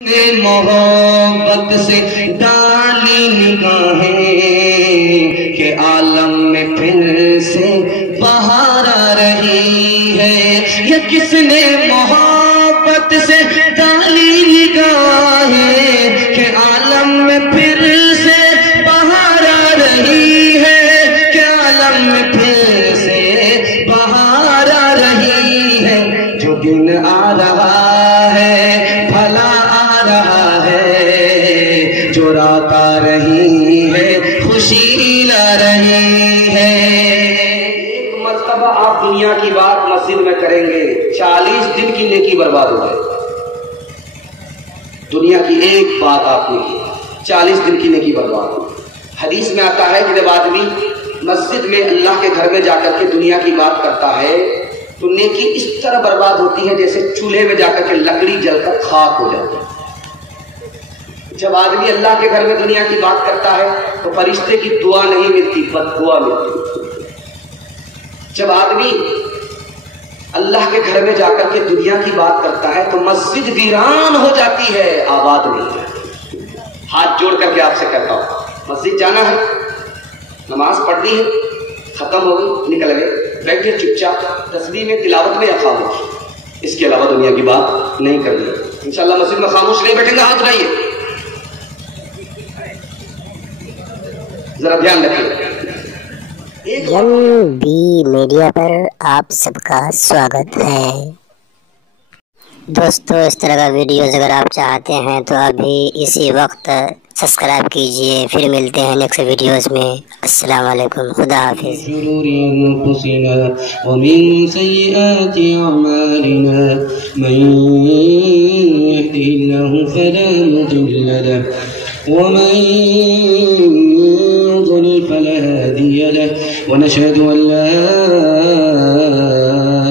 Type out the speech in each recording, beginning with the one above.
محبت سے ڈالی نگاہیں کہ عالم میں پھر سے بہار آ رہی ہے، یا کس نے محبت سے ڈالی نگاہیں کہ عالم میں پھر سے بہار آ رہی ہے، کہ عالم میں پھر سے بہار آ رہی ہے، جو دن آ رہا ہے بھلا جو رات آ رہی ہے خوشی لا رہی ہے۔ ایک مرتبہ آپ دنیا کی بات مسجد میں کریں گے 40 دن کی نیکی برباد ہو جائے۔ دنیا کی ایک بات آپ نے کی 40 دن کی نیکی برباد ہو۔ حدیث میں آتا ہے کہ جب آدمی مسجد میں اللہ کے گھر میں جا کر کے دنیا کی بات کرتا ہے تو نیکی اس طرح برباد ہوتی ہے جیسے چولہے میں جا کر کے لکڑی جل کر خاک ہو جاتی ہے۔ جب آدمی اللہ کے گھر میں دنیا کی بات کرتا ہے تو فرشتے کی دعا نہیں ملتی، بد دعا ملتی۔ جب آدمی اللہ کے گھر میں جا کر کے دنیا کی بات کرتا ہے تو مسجد ویران ہو جاتی ہے، آباد نہیں ہے۔ ہاتھ جوڑ کر کے آپ سے کہتا ہوں، مسجد جانا ہے، نماز پڑھنی ہے، ختم ہو گئی، نکل گئے، بیٹھے چپ چاپ تسبیح میں تلاوت میں یا خاموش، اس کے علاوہ دنیا کی بات نہیں کرنی۔ انشاءاللہ مسجد میں خاموش نہیں بیٹھیں گے، ہاتھ اٹھائیے، ذرا دھیان رکھیے۔ بی میڈیا پر آپ سب کا سواگت ہے۔ دوستو اس طرح کا ویڈیوز اگر آپ چاہتے ہیں تو ابھی اسی وقت سبسکرائب کیجئے، پھر ملتے ہیں نیکسٹ ویڈیوز میں۔ السلام علیکم، خدا حافظ۔ شرور انفسنا ومن سیئات اعمالنا من يهده الله فلا مضل له ومن يضلل فلا هادي له، ونشهد أن لا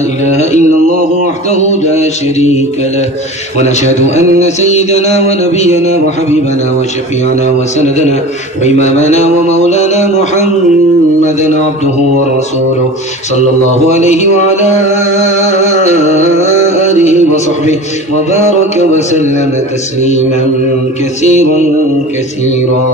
إله إلا الله وحده لا شريك له، ونشهد أن سيدنا ونبينا وحبيبنا وشفيعنا وسندنا وإمامنا ومولانا محمدا عبده ورسوله صلى الله عليه وعلى آله وصحبه وبارك وسلم تسليما كثيرا كثيرا.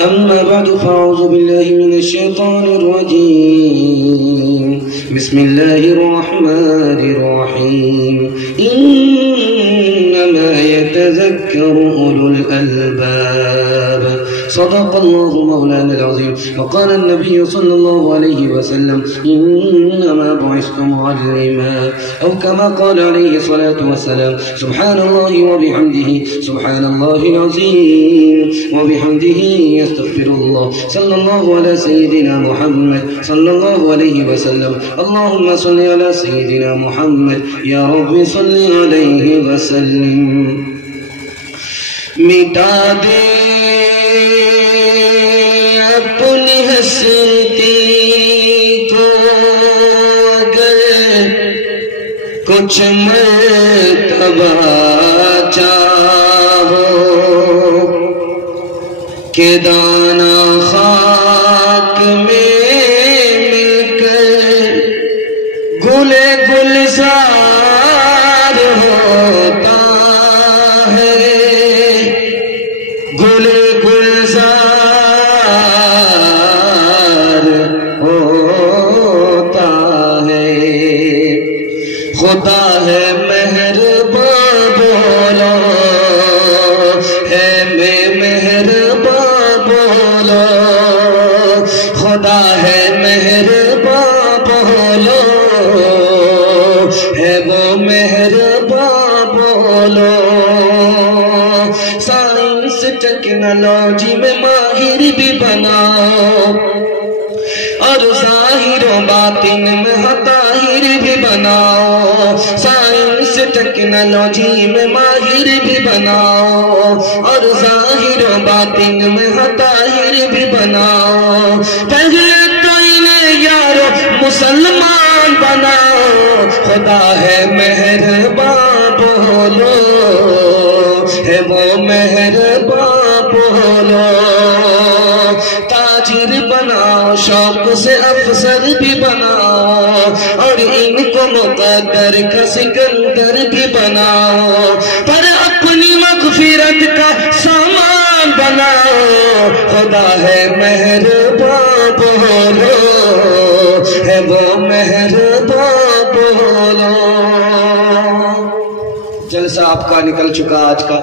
أما بعد فأعوذ بالله من الشيطان الرجيم. بسم الله الرحمن الرحيم. إنما يتذكر أولو الألباب. صدق الله مولانا العظيم. وقال النبي صلى الله عليه وسلم إنما بعثت معلما، أو كما قال عليه الصلاة والسلام. سبحان الله وبحمده سبحان الله العظيم وبحمده يستغفر الله. صلى الله على سيدنا محمد صلى الله عليه وسلم. اللهم صل على سيدنا محمد، يا رب صل عليه وسلم. مٹا دے اپنی ہستی کو اگر کچھ مرتبہ چاہو، کہ دانا خاک میں مل کر گلے گلزار ہوتا ہے، گلے گلزار ہوتا ہے۔ خدا ہے مہربان بولو، ہے میں مہربان بولو، خدا ہے مہربان بولو، ہے وہ مہربان بولو۔ سائنس ٹیکنالوجی میں ماہر بھی بناؤ، اور ظاہر و باطن میں طاہر بھی بناؤ۔ سائنس ٹیکنالوجی میں ماہر بھی بناؤ، اور ظاہر و باطن میں طاہر بھی بناؤ۔ پہلے تو انہیں یارو مسلمان بناؤ، خدا ہے مہربان بولو، ہے وہ مہربان بولو۔ تاجر بناؤ، شوق سے افسر بھی بناؤ، اور ان کو مقدر کا سکندر بھی بناؤ، پر اپنی مغفرت کا سامان بناؤ۔ خدا ہے مہربان بولو، ہے وہ مہربان بولو۔ جلسہ آپ کا نکل چکا آج کا،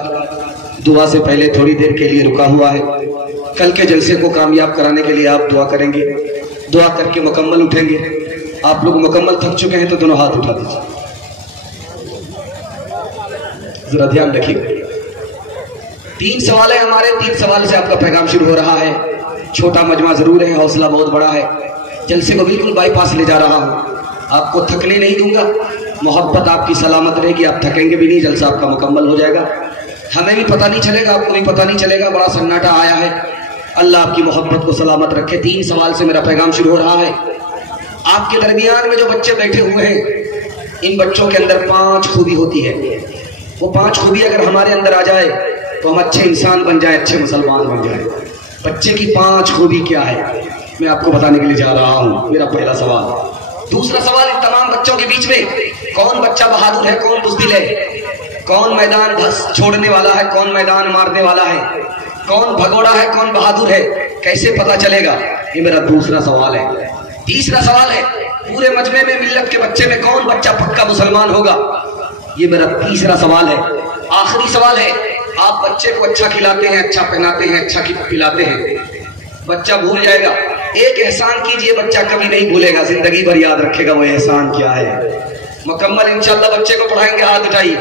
دعا سے پہلے تھوڑی دیر کے لیے رکا ہوا ہے۔ کل کے جلسے کو کامیاب کرانے کے لیے آپ دعا کریں گے، دعا کر کے مکمل اٹھیں گے۔ آپ لوگ مکمل تھک چکے ہیں تو دونوں ہاتھ اٹھا دیجیے، ذرا دھیان رکھیے۔ 3 سوال ہے ہمارے، 3 سوال سے آپ کا پیغام شروع ہو رہا ہے۔ چھوٹا مجمع ضرور ہے، حوصلہ بہت بڑا ہے۔ جلسے کو بالکل بائی پاس لے جا رہا ہوں، آپ کو تھکنے نہیں دوں گا۔ محبت آپ کی سلامت رہے گی، آپ تھکیں گے بھی نہیں، جلسہ آپ کا مکمل ہو جائے گا۔ ہمیں بھی پتہ نہیں چلے گا، آپ کو بھی پتہ نہیں چلے گا، بڑا سناٹا آیا ہے۔ اللہ آپ کی محبت کو سلامت رکھے۔ 3 سوال سے میرا پیغام شروع ہو رہا ہے۔ آپ کے درمیان میں جو بچے بیٹھے ہوئے ہیں، ان بچوں کے اندر 5 خوبی ہوتی ہے۔ وہ 5 خوبی اگر ہمارے اندر آ جائے تو ہم اچھے انسان بن جائیں، اچھے مسلمان بن جائیں۔ بچے کی 5 خوبی کیا ہے، میں آپ کو بتانے کے لیے جا رہا ہوں۔ میرا پہلا سوال۔ دوسرا سوال، ان تمام بچوں کے بیچ میں کون بچہ بہادر ہے، کون بزدل ہے، کون میدان دھس چھوڑنے والا ہے، کون میدان مارنے والا ہے، کون بھگوڑا ہے، کون بہادر ہے، کیسے پتا چلے گا؟ یہ میرا دوسرا سوال ہے۔ تیسرا سوال ہے، پورے مجمع میں ملت کے بچے میں کون بچہ پکا مسلمان ہوگا؟ یہ میرا تیسرا سوال ہے۔ آخری سوال ہے، آپ بچے کو اچھا کھلاتے ہیں، اچھا پہناتے ہیں، اچھا پلاتے ہیں، بچہ بھول جائے گا۔ ایک احسان کیجئے، بچہ کبھی نہیں بھولے گا، زندگی بھر یاد رکھے گا وہ احسان کیا ہے۔ مکمل انشاءاللہ بچے کو پڑھائیں گے، ہاتھ اٹھائیے۔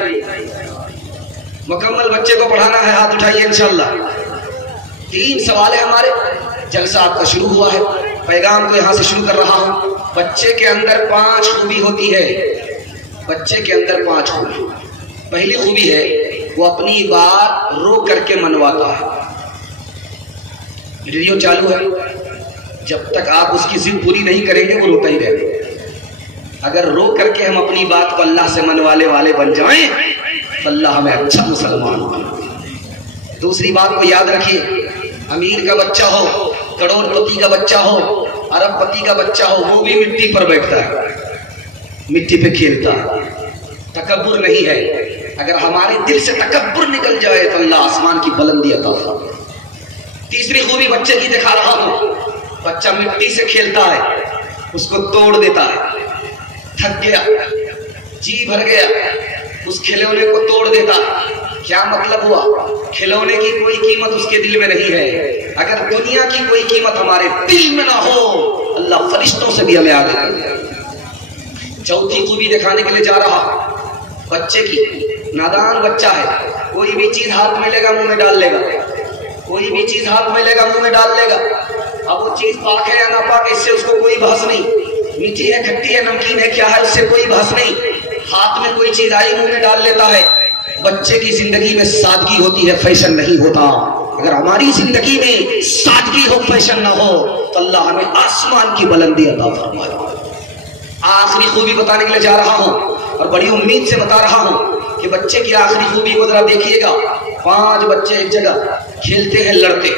مکمل بچے کو پڑھانا ہے، ہاتھ اٹھائیے انشاءاللہ۔ 3 سوال ہے ہمارے، جلسہ آپ کا شروع ہوا ہے۔ پیغام کو یہاں سے شروع کر رہا ہوں۔ بچے کے اندر 5 خوبی ہوتی ہے، بچے کے اندر 5 خوبی۔ پہلی خوبی ہے، وہ اپنی بات رو کر کے منواتا ہے۔ ریڈیو چالو ہے، جب تک آپ اس کی ضد پوری نہیں کریں گے وہ روتا ہی رہے گا۔ اگر رو کر کے ہم اپنی بات کو اللہ سے منوانے والے بن جائیں تو اللہ ہمیں اچھا مسلمان بنائے۔ دوسری بات کو یاد رکھیے، امیر کا بچہ ہو، کروڑ پتی کا بچہ ہو، ارب پتی کا بچہ ہو، وہ بھی مٹی پر بیٹھتا ہے، مٹی پہ کھیلتا ہے، تکبر نہیں ہے۔ اگر ہمارے دل سے تکبر نکل جائے تو اللہ آسمان کی بلندی عطا فرمائے۔ تیسری خوبی بچے کی دکھا رہا ہوں، بچہ مٹی سے کھیلتا ہے، اس کو توڑ دیتا ہے، تھک گیا، جی بھر گیا، اس کھلونے کو توڑ دیتا۔ کیا مطلب ہوا؟ کھلونے کی کوئی قیمت اس کے دل میں نہیں ہے۔ اگر دنیا کی کوئی قیمت ہمارے دل میں نہ ہو، اللہ فرشتوں سے بھی ہمیں آگے کر دے۔ چوتھی خوبی دکھانے کے لیے جا رہا بچے کی، نادان بچہ ہے، کوئی بھی چیز ہاتھ میں لے گا منہ میں ڈال لے گا، کوئی بھی چیز ہاتھ میں لے گا منہ میں ڈال لے گا۔ اب وہ چیز پاک ہے یا ناپاک، اس سے اس کو کوئی بحث نہیں، میٹھی ہے، کھٹی ہے، نمکین ہے، کیا ہے، اس سے کوئی بحث نہیں۔ ہاتھ میں کوئی چیز آئی منہ میں ڈال لیتا ہے۔ بچے کی زندگی میں سادگی ہوتی ہے، فیشن نہیں ہوتا۔ اگر ہماری زندگی میں سادگی ہو، فیشن نہ ہو، تو اللہ ہمیں آسمان کی بلندی عطا فرمائے۔ آخری خوبی بتانے کے لیے جا رہا ہوں اور بڑی امید سے بتا رہا ہوں کہ بچے کی آخری خوبی کو ذرا دیکھیے گا۔ 5 بچے ایک جگہ کھیلتے ہیں، لڑتے،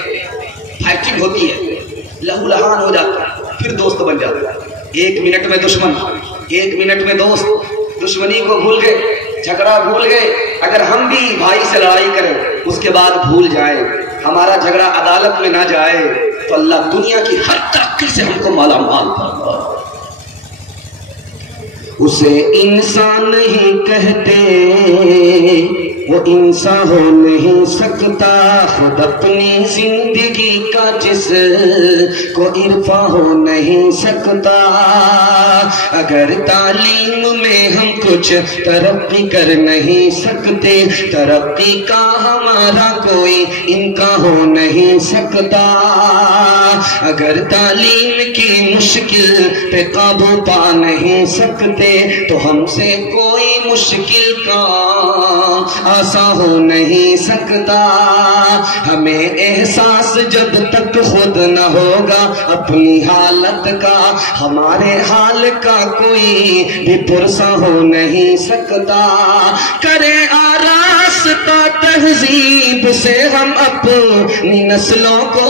فائٹنگ ہوتی ہے، لہو لہان ہو جاتا ہے، پھر دوست بن جاتا ہے۔ 1 منٹ میں دشمن، 1 منٹ میں دوست، دشمنی کو بھول گئے، جھگڑا بھول گئے۔ اگر ہم بھی بھائی سے لڑائی کریں، اس کے بعد بھول جائیں، ہمارا جھگڑا عدالت میں نہ جائے، تو اللہ دنیا کی ہر ترقی سے ہم کو مالا مال فرمائے۔ اسے انسان نہیں کہتے، وہ انسان ہو نہیں سکتا، خود اپنی زندگی کا جس کو عرفا ہو نہیں سکتا۔ اگر تعلیم میں ہم کچھ ترقی کر نہیں سکتے، ترقی کا ہمارا کوئی امکان ہو نہیں سکتا۔ اگر تعلیم کی مشکل پہ قابو پا نہیں سکتے، تو ہم سے کوئی مشکل کام آسان ہو نہیں سکتا۔ ہمیں احساس جب تک خود نہ ہوگا اپنی حالت کا، ہمارے حال کا کوئی بھی پرسا ہو نہیں سکتا۔ کرے آراستہ تہذیب سے ہم اپنی نسلوں کو،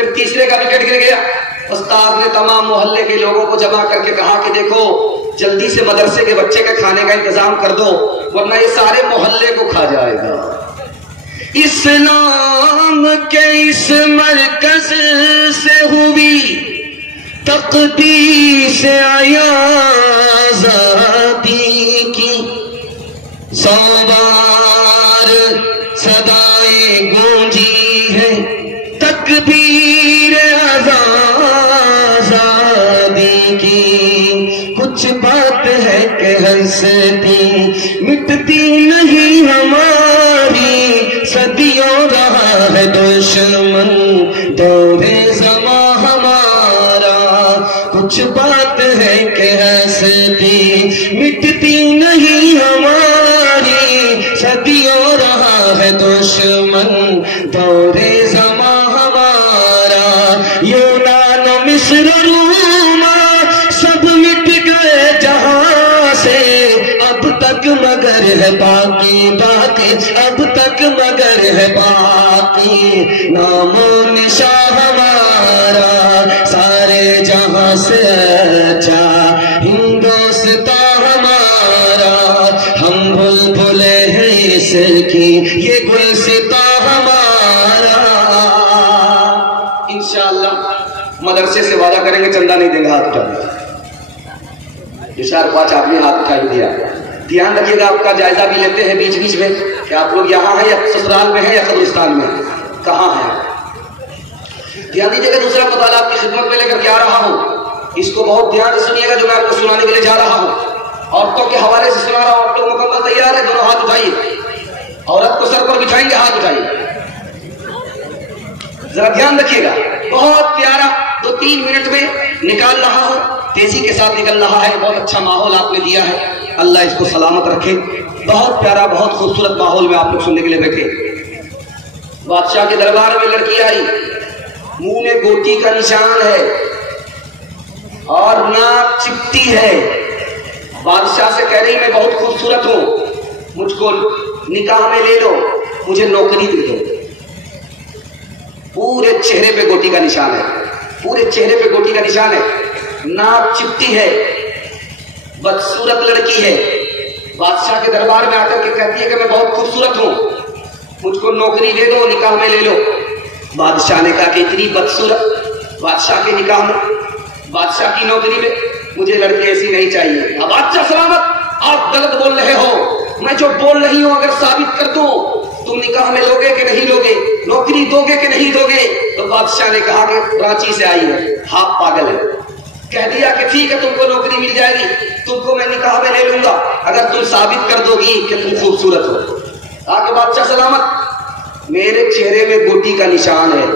پھر تیسرے کا وکٹ گر گیا، استاد نے تمام محلے کے لوگوں کو جمع کر کے کہا کہ دیکھو جلدی سے مدرسے کے بچے کے کھانے کا انتظام کر دو ورنہ یہ سارے محلے کو کھا جائے گا۔ اسلام کے اس مرکز سے ہوئی تقدیس آزادی کی، 100 بار صدائیں گونجی ہے تکبیر آزادی کی، کچھ بات ہے کہ ہستی مٹتی نہیں ہماری، صدیوں رہا ہے دشمن دور زماں ہمارا، کچھ بات ہے کہ ہستی مٹتی نہیں ہماری، صدیوں رہا ہے دشمن دور زماں ہمارا، یونان مصر روما سب مٹ گئے جہاں سے، اب تک مگر ہے باقی اب تک مگر ہے باقی نام و نشان ہمارا، سارے جہاں سے اچھا ہندوستان ہمارا، ہم بلبلے ہیں اس کی یہ گلستان ہمارا۔ انشاءاللہ مدرسے سے وعدہ کریں گے چندہ نہیں دیں گے، ہاتھ اٹھا دیں۔ جو 4-5 آدمی ہاتھ اٹھائی دیا، دھیان رکھیے گا آپ کا جائزہ بھی لیتے ہیں بیچ بیچ میں کہ آپ لوگ یہاں ہیں یا سسرال میں ہیں یا قبرستان میں ہیں، کہاں ہیں؟ دھیان دیجیے گا۔ دوسرا مطالعہ آپ کی خدمت میں لے کر کے آ رہا ہوں، اس کو بہت دھیان سے سنیے گا جو میں آپ کو سنانے کے لیے جا رہا ہوں۔ عورتوں کے حوالے سے سنا رہا ہوں، آپ لوگ مکمل تیار ہے؟ دونوں ہاتھ اٹھائیے، عورت کو سر پر بٹھائیں گے، ہاتھ اٹھائیے، ذرا دھیان رکھیے گا۔ بہت پیارا 2-3 منٹ میں نکال رہا ہوں، تیزی کے ساتھ نکل رہا ہے، بہت اچھا ماحول آپ نے دیا ہے، اللہ اس کو سلامت رکھے۔ بہت پیارا بہت خوبصورت ماحول میں آپ لوگ سننے کے لیے بیٹھے۔ بادشاہ کے دربار میں لڑکی آئی، منہ میں گوٹی کا نشان ہے اور ناک چپٹی ہے، بادشاہ سے کہہ رہی میں بہت خوبصورت ہوں، مجھ کو نکاح میں لے لو، مجھے نوکری دے دو۔ پورے چہرے پہ گوٹی کا نشان ہے، پورے چہرے پہ گوٹی کا نشان ہے، ناک چپٹی ہے، بدصورت لڑکی ہے، بادشاہ کے دربار میں آ کر کے کہتی ہے کہ میں بہت خوبصورت ہوں، مجھ کو نوکری دے دو، نکاح میں لے لو۔ بادشاہ نے کہا کہ اتنی بدصورت، بادشاہ کے نکاح میں، بادشاہ کی نوکری میں، مجھے لڑکی ایسی نہیں چاہیے۔ اب بادشاہ سلامت، آپ غلط بول رہے ہو، میں جو بول رہی ہوں اگر ثابت کر دوں تم نکاح میں لوگے کہ نہیں لوگے، نوکری دو گے کہ نہیں دو گے؟ تو بادشاہ نے کہا کہ رانچی سے آئی ہے، آپ پاگل ہے۔ کہہ دیا کہ ٹھیک ہے تم کو نوکری مل جائے گی، تم کو میں نکاح میں لے لوں گا اگر تم ثابت کر دو گی کہ تم خوبصورت ہو۔ آگے بادشاہ سلامت، میرے چہرے میں گوٹی کا نشان ہے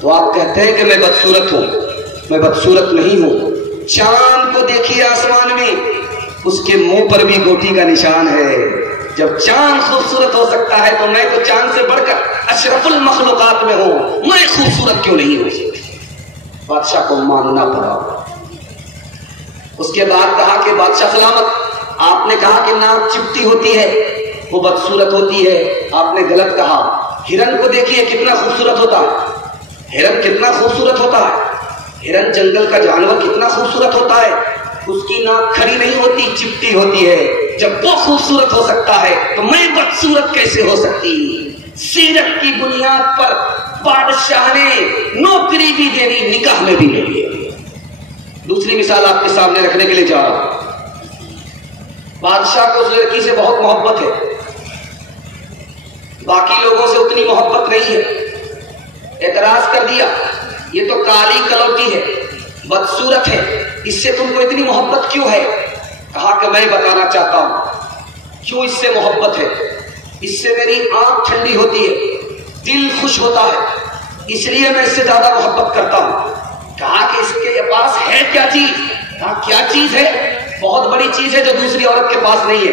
تو آپ کہتے ہیں کہ میں بدصورت ہوں، میں بدصورت نہیں ہوں۔ چاند کو دیکھیے آسمان میں، اس کے منہ پر بھی گوٹی کا نشان ہے۔ جب چاند خوبصورت ہو سکتا ہے تو میں تو چاند سے بڑھ کر اشرف المخلوقات میں ہوں، میں خوبصورت کیوں نہیں ہو سکتی؟ بادشاہ کو ماننا پڑا۔ اس کے بعد کہا کہ بادشاہ سلامت، آپ نے کہا کہ ناک چپٹی ہوتی ہے وہ بدصورت ہوتی ہے، آپ نے غلط کہا۔ ہرن کو دیکھیے کتنا خوبصورت ہوتا ہے، ہرن کتنا خوبصورت ہوتا ہے، ہرن جنگل کا جانور کتنا خوبصورت ہوتا ہے، اس کی ناک کھڑی نہیں ہوتی، چپٹی ہوتی ہے۔ جب وہ خوبصورت ہو سکتا ہے تو میں بدصورت کیسے ہو سکتی؟ سیرت کی بنیاد پر بادشاہ نے نوکری بھی دے دی، نکاح میں بھی لے لیا۔ دوسری مثال آپ کے سامنے رکھنے کے لیے جا رہا ہوں۔ بادشاہ کو اس لڑکی سے بہت محبت ہے، باقی لوگوں سے اتنی محبت نہیں ہے۔ اعتراض کر دیا یہ تو کالی کلوٹی ہے، بدصورت ہے، اس سے تم کو اتنی محبت کیوں ہے؟ کہا کہ میں بتانا چاہتا ہوں کیوں اس سے محبت ہے۔ اس سے میری آنکھ ٹھنڈی ہوتی ہے، دل خوش ہوتا ہے، اس لیے میں اس سے زیادہ محبت کرتا ہوں۔ کہا کہ اس کے پاس ہے کیا چیز؟ کہا کیا چیز ہے؟ بہت بڑی چیز ہے جو دوسری عورت کے پاس نہیں ہے،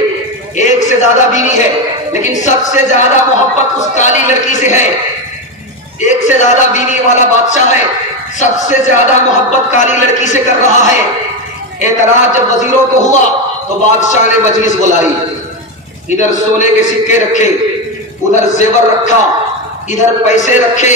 ایک سے زیادہ بیوی ہے لیکن سب سے زیادہ محبت اس کالی لڑکی سے ہے۔ ایک سے زیادہ بیوی والا بادشاہ ہے، سب سے زیادہ محبت کالی لڑکی سے کر رہا ہے۔ اعتراض جب وزیروں کو ہوا تو بادشاہ نے مجلس بلائی، ادھر سونے کے سکے رکھے، ادھر زیور رکھا، ادھر پیسے رکھے،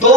2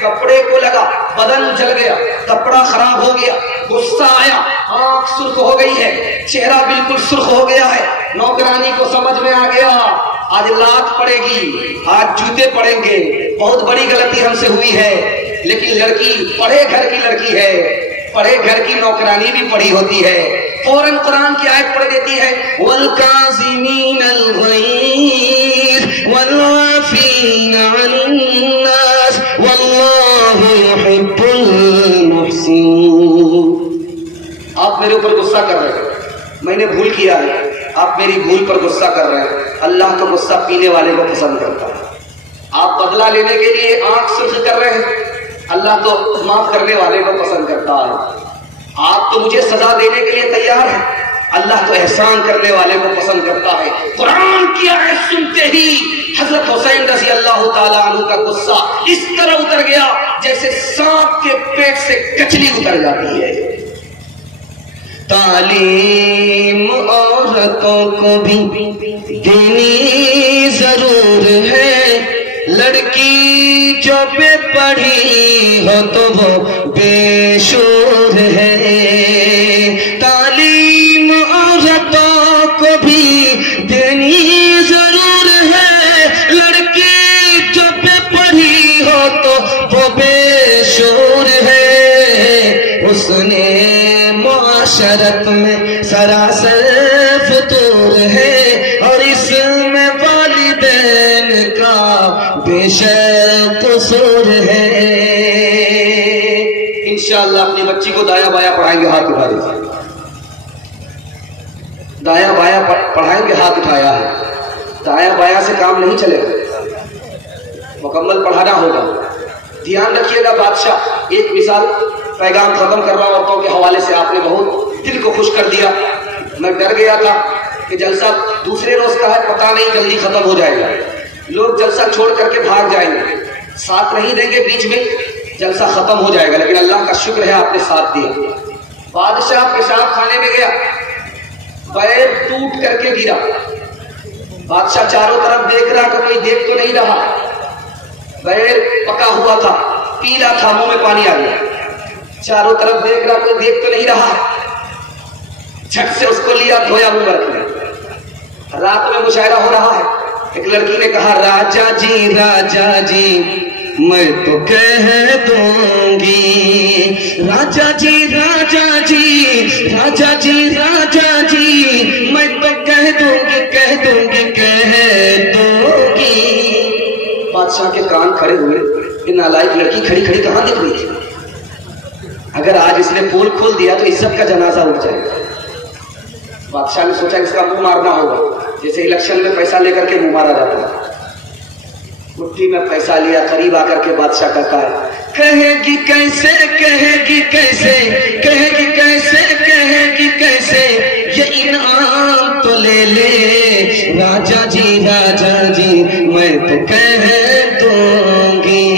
کپڑے کو لگا، بدن جل گیا، کپڑا خراب ہو گیا، غصہ آیا، آنکھ سرخ ہو گئی ہے، چہرہ بالکل سرخ ہو گیا ہے۔ نوکرانی کو سمجھ میں آ گیا آج لات پڑے گی، آج جوتے پڑیں گے، بہت بڑی غلطی ہم سے ہوئی ہے۔ لیکن لڑکی پڑھے گھر کی لڑکی ہے، پڑھے گھر کی نوکرانی بھی پڑھی ہوتی ہے، فوراً قرآن کی آیت پڑھ دیتی ہے وَالْكَاظِمِينَ الْغَيْظَ وَالْعَافِينَ عَنِ النَّاسِ وَاللَّهُ يُحِبُّ الْمُحْسِنِينَ۔ آپ میرے اوپر غصہ کر رہے ہیں، میں نے بھول کیا ہے، آپ میری بھول پر غصہ کر رہے ہیں۔ اللہ کا غصہ پینے والے کو پسند کرتا ہے۔ آپ بدلہ لینے کے لیے آنکھ سرخ کر رہے ہیں، اللہ تو معاف کرنے والے کو پسند کرتا ہے۔ آپ تو مجھے سزا دینے کے لیے تیار ہیں، اللہ تو احسان کرنے والے کو پسند کرتا ہے۔ قرآن کی آیت سنتے ہی حضرت حسین رضی اللہ تعالیٰ عنہ کا غصہ اس طرح اتر گیا جیسے سانپ کے پیٹ سے کچلی اتر جاتی ہے۔ تعلیم عورتوں کو بھی دینی ضرور ہے، لڑکی جو بے پڑھی ہو تو وہ بے شعور ہے۔ تعلیم عورتوں کو بھی دینی ضرور ہے، لڑکی جو بے پڑھی ہو تو وہ بے شعور ہے۔ اس نے معاشرت میں سراسر فطور ہے، اور اس میں والدین کا بے شک قصور ہے۔ انشاءاللہ اپنی بچی کو دایاں بایاں پڑھائیں گے، ہاتھ اٹھا دیجیے۔ دایاں بایاں پڑھائیں گے، ہاتھ اٹھایا ہے۔ دایاں بایاں سے کام نہیں چلے گا، مکمل پڑھانا ہوگا۔ دھیان رکھیے گا بادشاہ، ایک مثال پیغام ختم کر رہا ہوں عورتوں کے حوالے سے، آپ نے بہت دل کو خوش کر دیا۔ میں ڈر گیا تھا کہ جلسہ دوسرے روز کا ہے، پتہ نہیں جلدی ختم ہو جائے گا، لوگ جلسہ چھوڑ کر کے بھاگ جائیں گے، ساتھ نہیں دیں گے، بیچ میں جلسہ ختم ہو جائے گا۔ لیکن اللہ کا شکر ہے آپ نے ساتھ دیا۔ بادشاہ پیشاب خانے میں گیا، پیر ٹوٹ کر کے گرا۔ بادشاہ چاروں طرف دیکھ رہا کہ کوئی دیکھ تو نہیں رہا، پیر پکا ہوا تھا، پیلا تھا، منہ میں پانی آ گیا۔ چاروں طرف دیکھ رہا کوئی دیکھ تو نہیں رہا، جھٹ سے اس کو لیا، دھویا، منہ رکھ لیا۔ رات میں مشاعرہ ہو رہا ہے، ایک لڑکی نے کہا راجا جی میں تو کہہ دوں گی، راجا جی میں تو کہہ دوں گی۔ بادشاہ کے کان کھڑے ہوئے، یہ نالائق لڑکی کھڑی کھڑی کہاں دکھ رہی تھی؟ اگر آج اس نے پول کھول دیا تو عزت کا جنازہ اٹھ جائے گا۔ بادشاہ نے سوچا اس کا منہ مارنا ہوگا، جیسے الیکشن میں پیسہ لے کر کے منہ مارا جاتا ہے۔ مٹھی میں پیسہ لیا، قریب آ کر کے بادشاہ کہتا ہے کہے گی کیسے یہ انعام تو لے لے، راجا جی میں تو کہہ دوں گی۔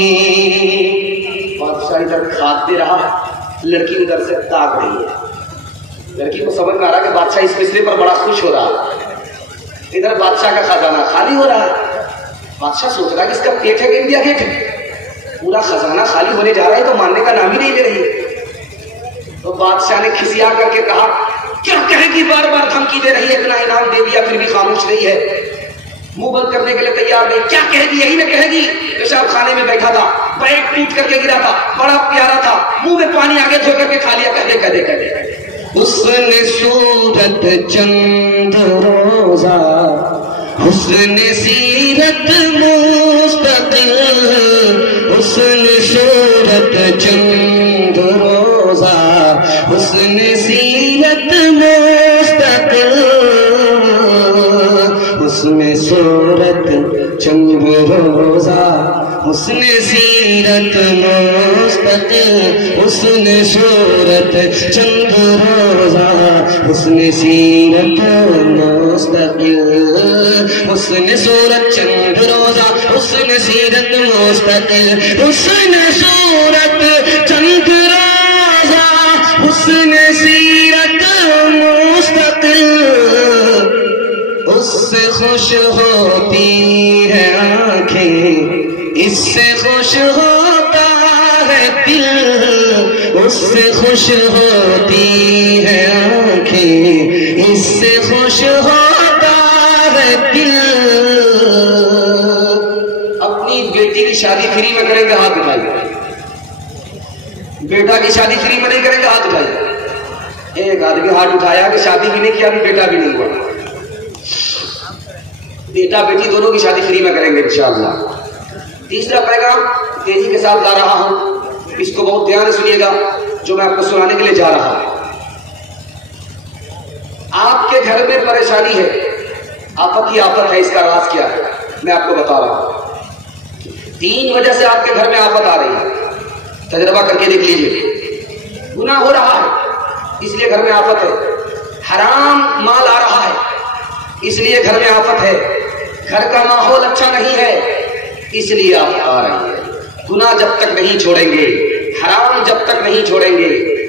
بادشاہ ادھر کھاتے رہا، لڑکی ادھر سے تاک رہی ہے۔ لڑکی کو سمجھ میں آ رہا کہ بادشاہ اس فیصلے پر بڑا خوش ہو رہا ہے، ادھر بادشاہ کا خزانہ خالی ہو رہا ہے۔ بادشاہ سوچ رہا ہے کہ اس کا پیٹ ہے کہ انڈیا گیٹ ہے، پورا خزانہ خالی ہونے جا رہا ہے تو ماننے کا نام ہی نہیں لے رہی۔ تو بادشاہ نے کھسیا کر کے کہا کیا کہے گی، بار بار دھمکی دے رہی ہے، اتنا انعام دے دیا پھر بھی خاموش نہیں ہے، منہ بند کرنے کے لیے تیار نہیں۔ کیا کہے گی، یہی نہ کہے گی پیشاب خانے میں بیٹھا تھا، پیٹ ٹوٹ کر کے گرا تھا، بڑا پیارا تھا، منہ میں پانی آگے دھو کر کے کھا لیا، کہہ دے۔ اس نے صورت چند روزہ، حسن سیرت مستقل، اس نے صورت چند روزہ، حسن سیرت مستقل، اس میں صورت چند روزہ، حسن سیرت مستقل، اس نے صورت چند روزہ، حسن سیرت مستقل، حسن صورت چند روزہ، حسن سیرت مستقل، حسن صورت چند روزہ، حسن سیرت مستقل، اس سے خوش ہوتی ہے آنکھیں اس سے خوش ہوتا ہے دل، اس سے خوش ہوتی ہے آنکھیں، اس سے خوش ہوتا ہے دل۔ اپنی بیٹی کی شادی فری میں کریں گے ہاتھ اٹھائیے، بیٹا کی شادی فری میں نہیں کریں گے ہاتھ اٹھائیے۔ ایک آدمی ہاتھ اٹھایا کہ شادی بھی نہیں کیا، ابھی بیٹا بھی نہیں ہوا۔ بیٹا بیٹی دونوں کی شادی فری میں کریں گے انشاءاللہ۔ تیسرا پیغام تیزی کے ساتھ لا رہا ہوں، اس کو بہت دھیان سے سنیے گا جو میں آپ کو سنانے کے لیے جا رہا ہوں۔ آپ کے گھر میں پریشانی ہے، آفت ہی آفت ہے، اس کا راز کیا ہے میں آپ کو بتا رہا ہوں۔ 3 وجہ سے آپ کے گھر میں آفت آ رہی ہے، تجربہ کر کے دیکھ لیجیے۔ گناہ ہو رہا ہے اس لیے گھر میں آفت ہے، حرام مال آ رہا ہے اس لیے گھر میں آفت ہے، گھر کا ماحول اچھا نہیں ہے اس لیے آفت آ رہی ہے۔ گناہ جب تک نہیں چھوڑیں گے، حرام جب تک نہیں چھوڑیں گے،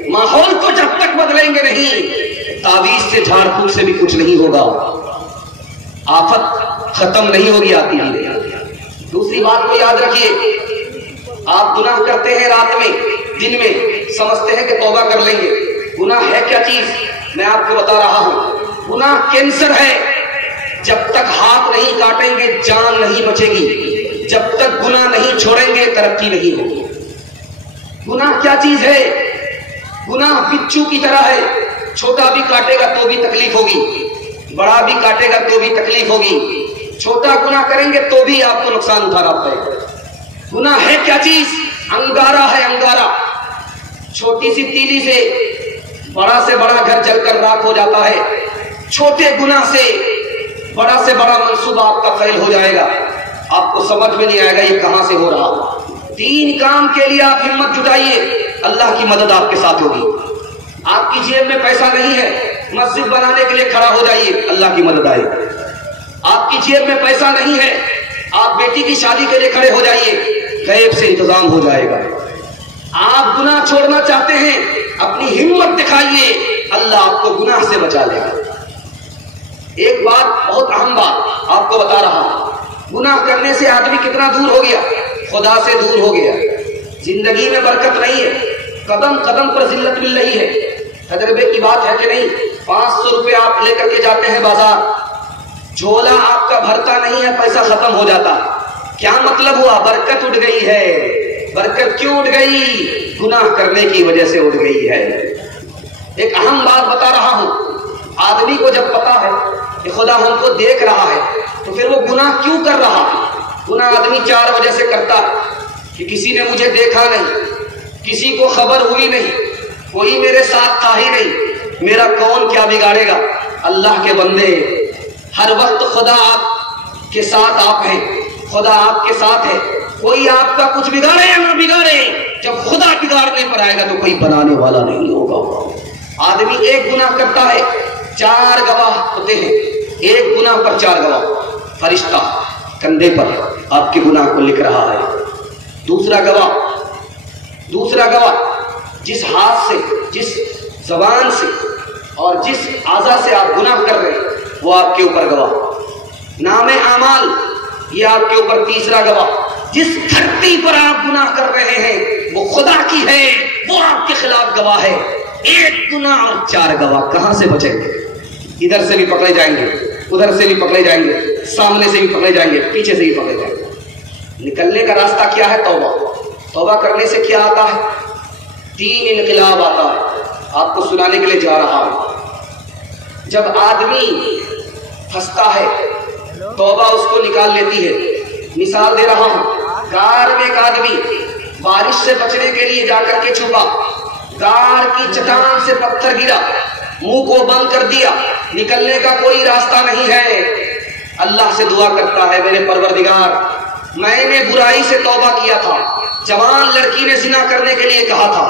ماحول کو جب تک بدلیں گے نہیں، تعویذ سے جھاڑ پھونک سے بھی کچھ نہیں ہوگا، آفت ختم نہیں ہوگی آتی ہی نہیں۔ دوسری بات کو یاد رکھیے، آپ گناہ کرتے ہیں رات میں دن میں، سمجھتے ہیں کہ توبہ کر لیں گے۔ گناہ ہے کیا چیز میں آپ کو بتا رہا ہوں، گناہ کینسر ہے، جب تک ہاتھ نہیں کاٹیں گے جان نہیں بچے گی، جب تک گناہ نہیں چھوڑیں گے ترقی نہیں ہوگی۔ گناہ کیا چیز ہے؟ گناہ بچھو کی طرح ہے، چھوٹا بھی کاٹے گا تو بھی تکلیف ہوگی، بڑا بھی کاٹے گا تو بھی تکلیف ہوگی۔ چھوٹا گناہ کریں گے تو بھی آپ کو نقصان اٹھانا پڑے گا۔ گناہ ہے کیا چیز؟ انگارہ ہے، انگارہ۔ چھوٹی سی تیلی سے بڑا گھر جل کر راکھ ہو جاتا ہے، چھوٹے گناہ سے بڑا منصوبہ آپ کا فیل ہو جائے گا، آپ کو سمجھ میں نہیں آئے گا یہ کہاں سے ہو رہا۔ 3 کام کے لیے آپ ہمت جٹائیے، اللہ کی مدد آپ کے ساتھ ہوگی۔ آپ کی جیب میں پیسہ نہیں ہے، مسجد بنانے کے لیے کھڑا ہو جائیے، اللہ کی مدد آئے۔ آپ کی جیب میں پیسہ نہیں ہے، آپ بیٹی کی شادی کے لیے کھڑے ہو جائیے، غیب سے انتظام ہو جائے گا۔ آپ گناہ چھوڑنا چاہتے ہیں، اپنی ہمت دکھائیے، اللہ آپ کو گناہ سے بچا لے گا۔ ایک بات، بہت اہم بات آپ کو بتا رہا ہوں، گناہ کرنے سے آدمی کتنا دور ہو گیا، خدا سے دور ہو گیا، زندگی میں برکت نہیں ہے، قدم قدم پر ذلت مل رہی ہے۔ تجربے کی بات ہے کہ نہیں؟ 500 روپے آپ لے کر کے جاتے ہیں بازار، جھولا آپ کا بھرتا نہیں ہے، پیسہ ختم ہو جاتا، کیا مطلب ہوا؟ برکت اٹھ گئی ہے۔ برکت کیوں اٹھ گئی؟ گناہ کرنے کی وجہ سے اٹھ گئی ہے۔ ایک اہم بات بتا رہا ہوں، آدمی کو جب پتا ہے کہ خدا ہم کو دیکھ رہا ہے تو پھر وہ گناہ کیوں کر رہا ہے؟ گناہ آدمی 4 وجہ سے کرتا ہے کہ کسی نے مجھے دیکھا نہیں، کسی کو خبر ہوئی نہیں، کوئی میرے ساتھ تھا ہی نہیں، میرا کون کیا بگاڑے گا۔ اللہ کے بندے، ہر وقت خدا آپ کے ساتھ آپ ہیں، خدا آپ کے ساتھ ہے، کوئی آپ کا کچھ بگاڑے یا نہ بگاڑے، جب خدا بگاڑنے پر آئے گا تو کوئی بنانے والا نہیں ہوگا۔ آدمی ایک گناہ کرتا ہے، 4 گواہ ہوتے ہیں، ایک گناہ پر 4 گواہ، فرشتہ کندھے پر آپ کے گناہ کو لکھ رہا ہے۔ دوسرا گواہ جس ہاتھ سے، جس زبان سے اور جس اعضاء سے آپ گناہ کر رہے ہیں وہ آپ کے اوپر گواہ۔ نام اعمال یہ آپ کے اوپر تیسرا گواہ۔ جس دھرتی پر آپ گناہ کر رہے ہیں وہ خدا کی ہے، وہ آپ کے خلاف گواہ ہے۔ ایک گناہ اور 4 گواہ، کہاں سے بچیں گے؟ ادھر سے بھی پکڑے جائیں گے، ادھر سے بھی پکڑے جائیں گے، سامنے سے بھی پکڑے جائیں گے، پیچھے سے بھی پکڑے جائیں گے۔ نکلنے کا راستہ کیا ہے؟ توبہ۔ توبہ کرنے سے کیا آتا ہے؟ 3 انقلاب آتا ہے، آپ کو سنانے کے لیے جا رہا ہوں۔ جب آدمی پھنستا ہے توبہ اس کو نکال لیتی ہے۔ مثال دے رہا ہوں، گار میں ایک آدمی بارش سے بچنے کے لیے جا کر کے چھپا، گار کی چٹان سے پتھر گرا، منہ کو بند کر دیا، نکلنے کا کوئی راستہ نہیں ہے۔ اللہ سے دعا کرتا ہے، میرے پروردگار میں نے برائی سے توبہ کیا تھا، جوان لڑکی نے زنا کرنے کے لیے کہا تھا،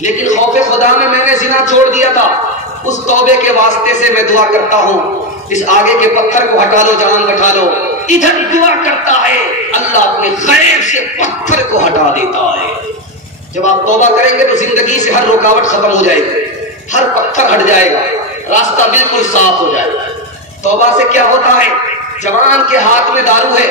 لیکن خوف خدا میں نے زنا چھوڑ دیا تھا، اس توبے کے واسطے سے میں دعا کرتا ہوں، اس آگے کے پتھر کو ہٹا لو، جان بٹھا لو۔ ادھر دعا کرتا ہے، اللہ اپنے غیب سے پتھر کو ہٹا دیتا ہے۔ جب آپ توبہ کریں گے تو زندگی سے ہر رکاوٹ ختم ہو جائے گی، ہر پتھر ہٹ جائے گا، راستہ بالکل صاف ہو جائے گا۔ توبہ سے کیا ہوتا ہے؟ جوان کے ہاتھ میں دارو ہے،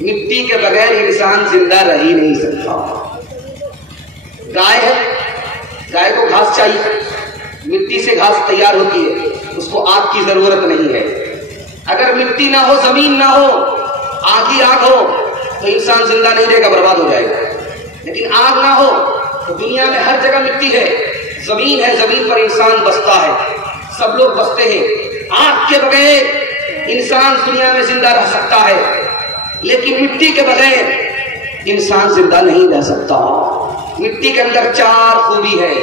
مٹی کے بغیر انسان زندہ رہ ہی نہیں سکتا۔ گائے ہے، گائے کو گھاس چاہیے، مٹی سے گھاس تیار ہوتی ہے، اس کو آگ کی ضرورت نہیں ہے۔ اگر مٹی نہ ہو، زمین نہ ہو، آگ ہی آگ ہو تو انسان زندہ نہیں رہے گا، برباد ہو جائے گا۔ لیکن آگ نہ ہو تو دنیا میں ہر جگہ مٹی ہے، زمین ہے، زمین پر انسان بستا ہے، سب لوگ بستے ہیں۔ آگ کے بغیر انسان دنیا میں زندہ رہ سکتا ہے، لیکن مٹی کے بغیر انسان زندہ نہیں رہ سکتا۔ مٹی کے اندر 4 خوبی ہے۔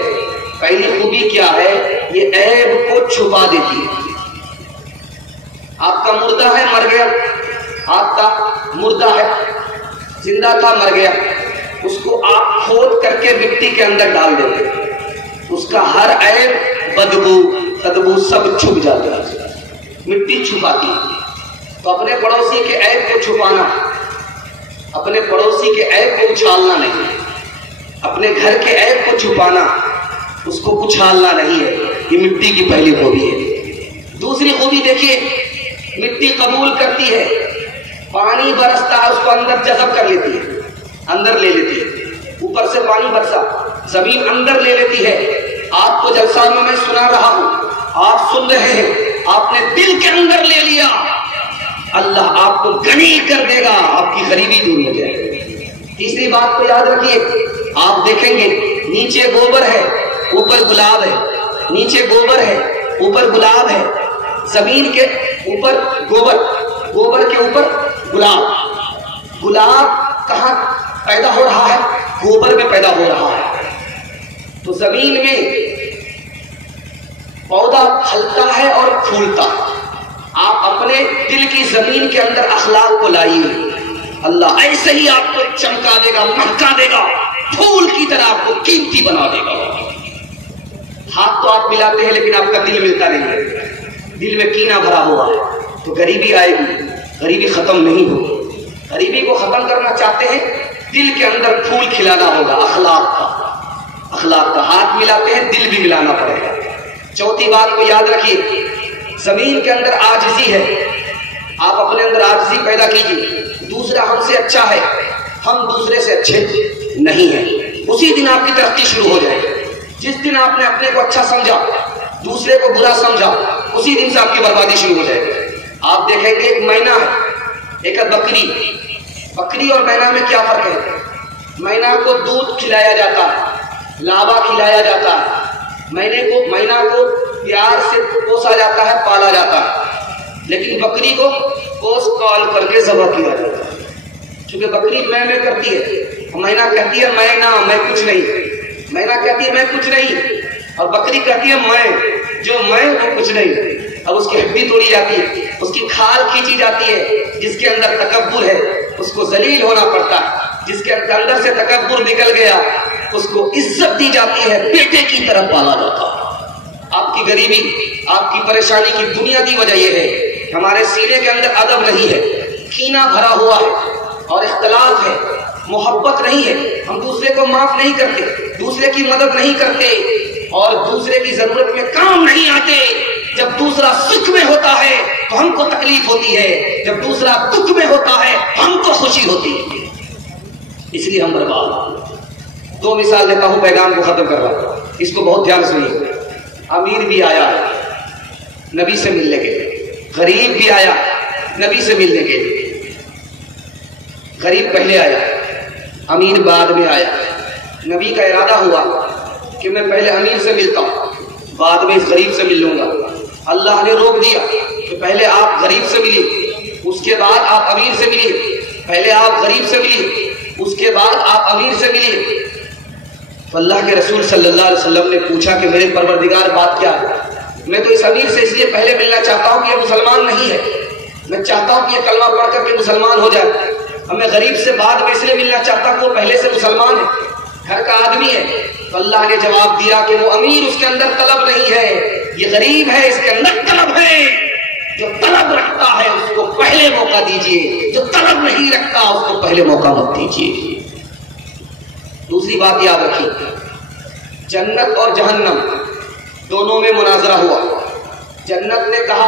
پہلی خوبی کیا ہے؟ یہ عیب کو چھپا دیتی ہے۔ آپ کا مردہ ہے، مر گیا، آپ کا مردہ ہے، زندہ تھا، مر گیا، اس کو آپ کھود کر کے مٹی کے اندر ڈال دیتے، اس کا ہر عیب، بدبو، تدبو سب چھپ جاتا ہے، مٹی چھپاتی ہے۔ تو اپنے پڑوسی کے عیب کو چھپانا، اپنے پڑوسی کے عیب کو اچھالنا نہیں، اپنے گھر کے عیب کو چھپانا، اس کو اچھالنا نہیں ہے، یہ مٹی کی پہلی خوبی ہے۔ دوسری خوبی دیکھیے، مٹی قبول کرتی ہے، پانی برستا ہے اس کو اندر جذب کر لیتی ہے، اندر لے لیتی ہے۔ اوپر سے پانی برسا، زمین اندر لے لیتی ہے۔ آپ کو جلسہ میں سنا رہا ہوں، آپ سن رہے ہیں، آپ نے دل کے اندر لے لیا، اللہ آپ کو غنی کر دے گا، آپ کی غریبی دور ہو جائے گی۔ تیسری بات کو یاد رکھیے، آپ دیکھیں گے نیچے گوبر ہے، اوپر گلاب ہے، نیچے گوبر ہے، اوپر گلاب ہے، زمین کے اوپر گوبر، گوبر کے اوپر گلاب۔ گلاب کہاں پیدا ہو رہا ہے؟ گوبر میں پیدا ہو رہا ہے۔ تو زمین میں پودا پھلتا ہے اور پھولتا۔ آپ اپنے دل کی زمین کے اندر اخلاق کو لائیے، اللہ ایسے ہی آپ کو چمکا دے گا، مہکا دے گا، پھول کی طرح آپ کو قیمتی بنا دے گا۔ ہاتھ تو آپ ملاتے ہیں لیکن آپ کا دل ملتا نہیں ہے، دل میں کینہ بھرا ہوا ہے، تو غریبی آئے گی، غریبی ختم نہیں ہوگی۔ غریبی کو ختم کرنا چاہتے ہیں، دل کے اندر پھول کھلانا ہوگا، اخلاق کا، اخلاق کا۔ ہاتھ ملاتے ہیں، دل بھی ملانا پڑے گا۔ چوتھی بات کو یاد رکھیے، زمین کے اندر عاجزی ہے، آپ اپنے اندر عاجزی پیدا کیجیے۔ دوسرا ہم سے اچھا ہے، ہم دوسرے سے اچھے نہیں ہیں، اسی دن آپ کی ترقی شروع ہو جائے گی۔ جس دن آپ نے اپنے کو اچھا سمجھا، دوسرے کو برا سمجھا، اسی دن سے آپ کی بربادی شروع ہو جائے گی۔ آپ دیکھیں گے ایک مینا ہے، ایک بکری، بکری اور مینا میں کیا فرق ہے؟ مینا کو دودھ کھلایا جاتا ہے، لابا کھلایا جاتا ہے، مینا کو پیار سے پوسا جاتا ہے، پالا جاتا ہے، لیکن بکری کو پوس کال کر کے ذبح کیا جاتا ہے۔ چونکہ بکری میں کرتی ہے، مینا کہتی ہے میں کچھ نہیں، مینا کہتی ہے میں کچھ نہیں، اور بکری کہتی ہے میں وہ کچھ نہیں۔ اب اس کی ہڈی توڑی جاتی ہے، اس کی کھال کھینچی جاتی ہے، جس کے اندر تکبر ہے اس کو ذلیل ہونا پڑتا ہے، جس کے اندر سے تکبر نکل گیا اس کو عزت دی جاتی ہے، بیٹے کی طرح پالا جاتا ہے۔ آپ کی غریبی، آپ کی پریشانی کی بنیادی وجہ یہ ہے کہ ہمارے سینے کے اندر ادب نہیں ہے، کینہ بھرا ہوا ہے اور اختلاف ہے، محبت نہیں ہے، ہم دوسرے کو معاف نہیں کرتے، دوسرے کی مدد نہیں کرتے اور دوسرے کی ضرورت میں کام نہیں آتے۔ جب دوسرا سکھ میں ہوتا ہے تو ہم کو تکلیف ہوتی ہے، جب دوسرا دکھ میں ہوتا ہے ہم کو خوشی ہوتی ہے، اس لیے ہم برباد۔ 2 مثال دیتا ہوں، پیغام کو ختم کر رہا ہوں، اس کو بہت دھیان سنیے۔ امیر بھی آیا نبی سے ملنے کے لیے، غریب بھی آیا نبی سے ملنے کے لیے۔ غریب پہلے آیا، امیر بعد میں آیا۔ نبی کا ارادہ ہوا کہ میں پہلے امیر سے ملتا ہوں، بعد میں اس غریب سے مل لوں گا۔ اللہ نے روک دیا کہ پہلے آپ غریب سے ملیے، اس کے بعد آپ امیر سے ملیے، پہلے آپ غریب سے ملیے، اس کے بعد آپ امیر سے ملیے۔ تو اللہ کے رسول صلی اللہ علیہ وسلم نے پوچھا کہ میرے پروردگار بات کیا ہے؟ میں تو اس امیر سے اس لیے پہلے ملنا چاہتا ہوں کہ یہ مسلمان نہیں ہے، میں چاہتا ہوں کہ یہ کلمہ پڑھ کر کے مسلمان ہو جائے۔ اور میں غریب سے بعد میں اس لیے ملنا چاہتا ہوں کہ وہ پہلے سے مسلمان ہے، گھر کا آدمی ہے۔ تو اللہ نے جواب دیا کہ وہ امیر اس کے اندر طلب نہیں ہے، یہ غریب ہے اس کے اندر طلب ہے۔ جو طلب رکھتا ہے اس کو پہلے موقع دیجیے، جو طلب نہیں رکھتا اس کو پہلے موقع مت دیجیے۔ دوسری بات یاد رکھیے، جنت اور جہنم دونوں میں مناظرہ ہوا۔ جنت نے کہا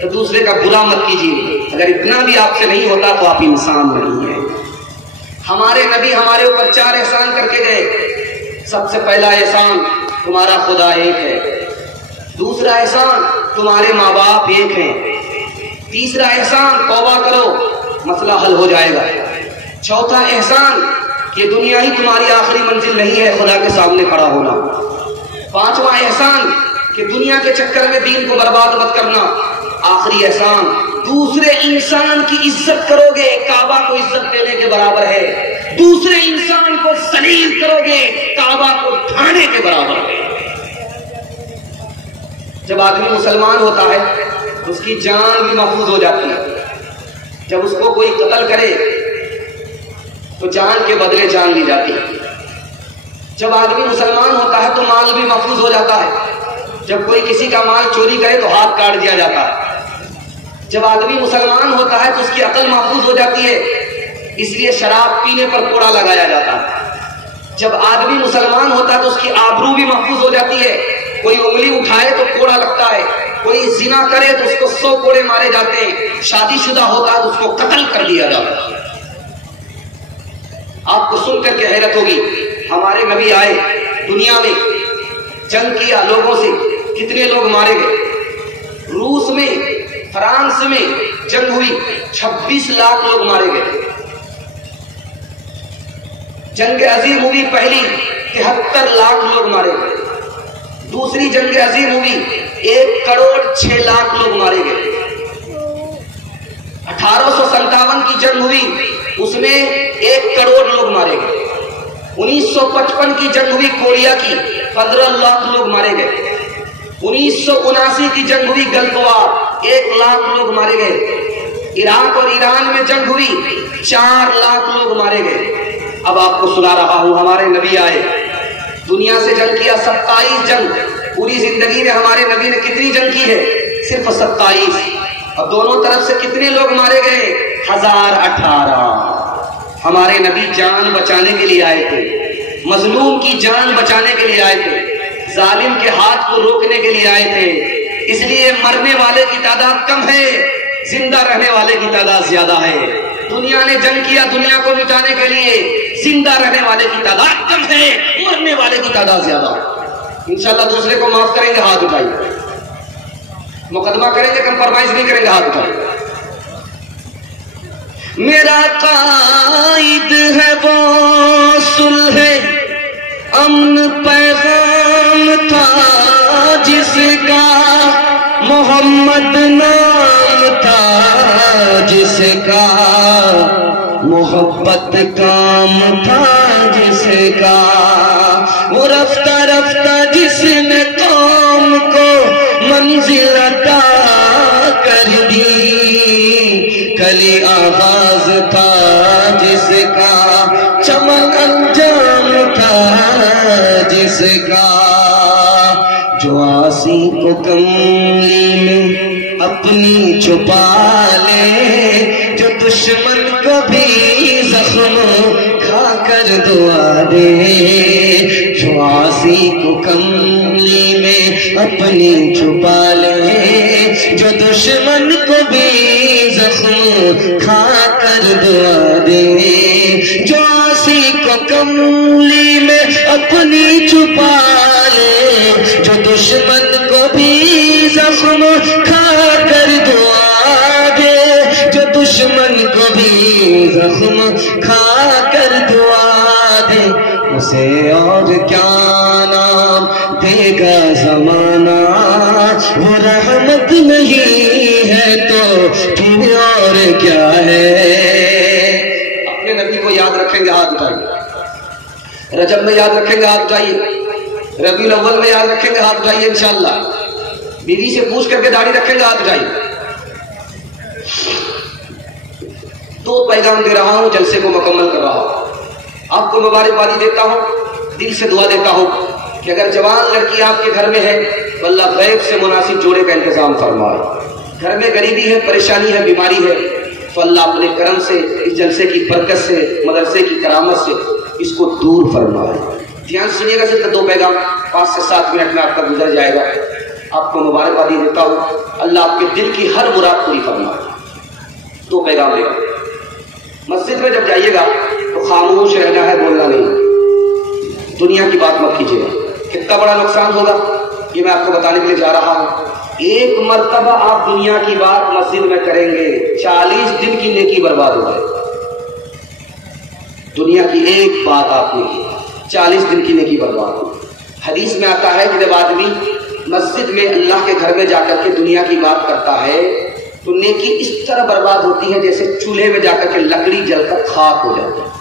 تو دوسرے کا برا مت کیجیے. اگر اتنا بھی آپ سے نہیں ہوتا تو آپ انسان نہیں ہیں. ہمارے نبی ہمارے اوپر 4 احسان کر کے گئے. سب سے پہلا احسان تمہارا خدا ایک ہے. دوسرا احسان تمہارے ماں باپ ایک ہیں. تیسرا احسان توبہ کرو مسئلہ حل ہو جائے گا. چوتھا احسان کہ دنیا ہی تمہاری آخری منزل نہیں ہے, خدا کے سامنے کھڑا ہونا. پانچواں احسان کہ دنیا کے چکر میں دین کو برباد مت کرنا. آخری احسان دوسرے انسان کی عزت کرو گے, کعبہ کو عزت دینے کے برابر ہے. دوسرے انسان کو ذلیل کرو گے, کعبہ کو ڈھانے کے برابر ہے. جب آدمی مسلمان ہوتا ہے اس کی جان بھی محفوظ ہو جاتی ہے. جب اس کو کوئی قتل کرے تو جان کے بدلے جان لی جاتی ہے. جب آدمی مسلمان ہوتا ہے تو مال بھی محفوظ ہو جاتا ہے. جب کوئی کسی کا مال چوری کرے تو ہاتھ کاٹ دیا جاتا ہے. جب آدمی مسلمان ہوتا ہے تو اس کی عقل محفوظ ہو جاتی ہے, اس لیے شراب پینے پر کوڑا لگایا جاتا ہے. جب آدمی مسلمان ہوتا ہے تو اس کی آبرو بھی محفوظ ہو جاتی ہے. کوئی انگلی اٹھائے تو کوڑا لگتا ہے, کوئی زنا کرے تو اس کو 100 کوڑے مارے جاتے ہیں. شادی شدہ ہوتا ہے تو اس کو قتل کر دیا جاتا ہے. آپ کو سن کر کے حیرت ہوگی, ہمارے نبی آئے دنیا میں, جنگ کیا لوگوں سے, کتنے لوگ مارے گئے. روس میں فرانس میں جنگ ہوئی, 26 لاکھ لوگ مارے گئے. جنگ عظیم ہوئی پہلی, 73 لاکھ لوگ مارے گئے. دوسری جنگ عظیم ہوئی, 1 کروڑ 6 لاکھ لوگ مارے گئے. 1857 کی جنگ ہوئی, اس میں 1 کروڑ لوگ مارے گئے. 1955 کی جنگ ہوئی کوریا کی, 15 لاکھ لوگ مارے گئے. 1979 کی جنگ ہوئی گلف وار, 1 لاکھ لوگ مارے گئے. عراق اور ایران میں جنگ ہوئی, 4 لاکھ لوگ مارے گئے. اب آپ کو سنا رہا ہوں, ہمارے نبی آئے دنیا سے جنگ کیا 27 جنگ. پوری زندگی میں ہمارے نبی نے کتنی جنگ کی ہے؟ صرف 27. اور دونوں طرف سے کتنے لوگ مارے گئے؟ 1018. ہمارے نبی جان بچانے کے لیے آئے تھے, مظلوم کی جان بچانے کے لیے آئے تھے, ظالم کے ہاتھ کو روکنے کے لیے آئے تھے. اس لیے مرنے والے کی تعداد کم ہے, زندہ رہنے والے کی تعداد زیادہ ہے. دنیا نے جنگ کیا دنیا کو مٹانے کے لیے, زندہ رہنے والے کی تعداد کم ہے, مرنے والے کی تعداد زیادہ ہے. انشاءاللہ دوسرے کو معاف کریں گے, ہاتھ اٹھائیے. مقدمہ کریں گے, کمپرومائز نہیں کریں گے, ہاتھ اٹھائیے. میرا قائد ہے وہ صلح امن پیغام تھا جس کا, محمد نام تھا جس کا, محبت کام تھا جس کا. وہ رفتہ رفتہ جس نے قوم کو منزل عطا کر دی, کلی آغاز تھا جس کا, چمن انجام تھا جس کا. جو آسی کو کملی میں اپنی چھپا لے, جو دشمن کو بھی زخم کھا کر دعا دے. جو آسی کو کملی میں اپنی چھپا لے, جو دشمن کو بھی زخم کھا کر دعا دے. جو آسی کو کملی میں اپنی چھپا لے, جو دشمن کو بھی زخم کھا کر دعا دے. جو دشمن کو بھی زخم کھا کر دعا دے, اسے اور کیا نام دے گا زمانہ. وہ رحمت نہیں ہے تو پھر اور کیا ہے. اپنے نبی کو یاد رکھیں گے, ہاتھ اٹھائیے. رجب میں یاد رکھیں گے, ہاتھ اٹھائیے. ربیع الاول میں یاد رکھیں گے, ہاتھ اٹھائیے انشاءاللہ. بیوی سے پوچھ کر کے داڑھی رکھیں گے, ہاتھ اٹھائیے. 2 پیغام دے رہا ہوں, جلسے کو مکمل کر رہا ہوں. آپ کو مبارکبادی دیتا ہوں, دل سے دعا دیتا ہوں کہ اگر جوان لڑکی آپ کے گھر میں ہے تو اللہ غیب سے مناسب جوڑے کا انتظام فرمائے. گھر میں غریبی ہے, پریشانی ہے, بیماری ہے, تو اللہ اپنے کرم سے, اس جلسے کی برکت سے, مدرسے کی کرامت سے اس کو دور فرمائے. دھیان سنیے گا, صرف 2 پیغام 5 سے 7 منٹ میں آپ کا گزر جائے گا. آپ کو مبارکبادی دیتا ہوں، اللہ آپ کے دل کی ہر مراد پوری فرمائے۔ تو پیغام دے گا، مسجد میں جب جائیے گا تو خاموش رہنا ہے، بولنا نہیں، دنیا کی بات مت کیجیے گا۔ کتنا بڑا نقصان ہوگا یہ میں آپ کو بتانے کے لیے جا رہا ہوں۔ ایک مرتبہ آپ دنیا کی بات مسجد میں کریں گے، 40 دن کی نیکی برباد ہو جائے۔ دنیا کی ایک بات آپ نے کی، 40 دن کی نیکی برباد ہو۔ حدیث میں آتا ہے کہ جب آدمی مسجد میں اللہ کے گھر میں جا کر کے دنیا کی بات کرتا ہے تو نیکی اس طرح برباد ہوتی ہے جیسے چولہے میں جا کر کے لکڑی جل کر خاک ہو جاتی ہے۔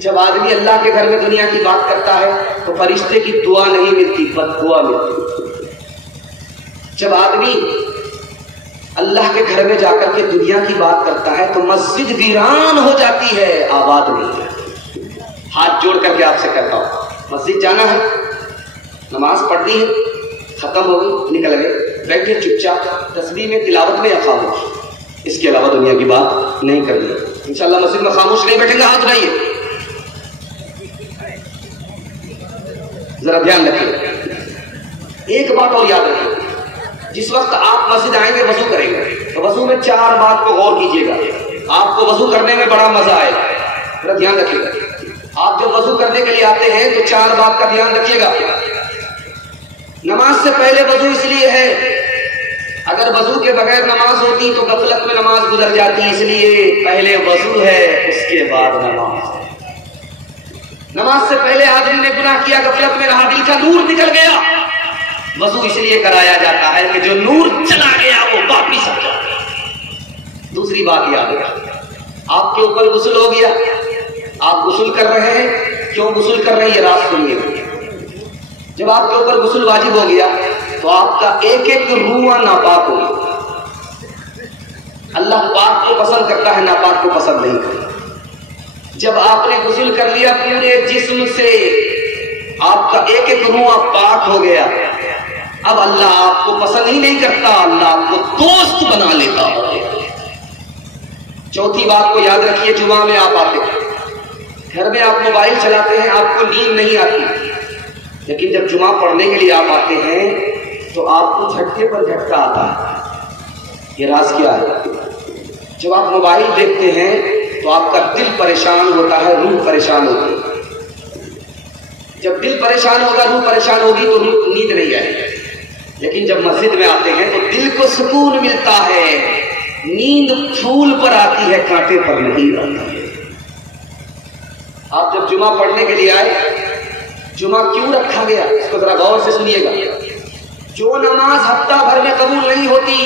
جب آدمی اللہ کے گھر میں دنیا کی بات کرتا ہے تو فرشتے کی دعا نہیں ملتی، بد دعا ملتی۔ جب آدمی اللہ کے گھر میں جا کر کے دنیا کی بات کرتا ہے تو مسجد ویران ہو جاتی ہے، آباد نہیں ہے۔ ہاتھ جوڑ کر کے آپ سے کہتا ہوں، مسجد جانا ہے، نماز پڑھنی ہے، ختم ہو گئی، نکل گئے، بیٹھے چپ چاپ تسبیح میں، تلاوت میں یا خاموش، اس کے علاوہ دنیا کی بات نہیں کرنی۔ انشاءاللہ مسجد میں خاموش نہیں بیٹھیں گے، ہاتھ اٹھائیے، ذرا دھیان رکھیے۔ ایک بات اور یاد رکھیے، جس وقت آپ مسجد آئیں گے وضو کریں گے تو وضو میں 4 بات کو غور کیجیے گا، آپ کو وضو کرنے میں بڑا مزہ آئے گا، ذرا دھیان رکھیے گا۔ آپ جب وضو کرنے کے لیے آتے ہیں تو 4 بات کا دھیان رکھیے گا۔ نماز سے پہلے وضو اس لیے ہے، اگر وضو کے بغیر نماز ہوتی تو غفلت میں نماز گزر جاتی، اس لیے پہلے وضو ہے اس کے بعد نماز ہے۔ نماز سے پہلے آدمی نے گناہ کیا، غفلت میں رہا، دل کا نور نکل گیا، وضو اس لیے کرایا جاتا ہے کہ جو نور چلا گیا وہ واپس آ جائے۔ دوسری بات یاد رکھیں، آپ کے اوپر غسل ہو گیا، آپ غسل کر رہے ہیں، کیوں غسل کر رہے ہیں یہ راز سنیے۔ جب آپ کے اوپر غسل واجب ہو گیا تو آپ کا ایک ایک روح ناپاک ہو گیا۔ اللہ پاک کو پسند کرتا ہے، ناپاک کو پسند نہیں کرتا۔ جب آپ نے غسل کر لیا پورے جسم سے، آپ کا ایک ایک روح پاک ہو گیا، اب اللہ آپ کو پسند ہی نہیں کرتا، اللہ آپ کو دوست بنا لیتا ہے۔ چوتھی بات کو یاد رکھیے، جمعہ میں آپ آتے ہیں، گھر میں آپ موبائل چلاتے ہیں، آپ کو نیند نہیں آتی، لیکن جب جمعہ پڑھنے کے لیے آپ آتے ہیں تو آپ کو جھٹکے پر جھٹکا آتا ہے۔ یہ راز کیا ہے؟ جب آپ موبائل دیکھتے ہیں تو آپ کا دل پریشان ہوتا ہے، روح پریشان ہوتی ہے۔ جب دل پریشان ہوگا، روح پریشان ہوگی تو نیند نہیں آئے گی۔ لیکن جب مسجد میں آتے ہیں تو دل کو سکون ملتا ہے، نیند پھول پر آتی ہے، کانٹے پر نہیں آتی ہے۔ آپ جب جمعہ پڑھنے کے لیے آئے، جمعہ کیوں رکھا گیا اس کو ذرا غور سے سنیے گا۔ جو نماز ہفتہ بھر میں قبول نہیں ہوتی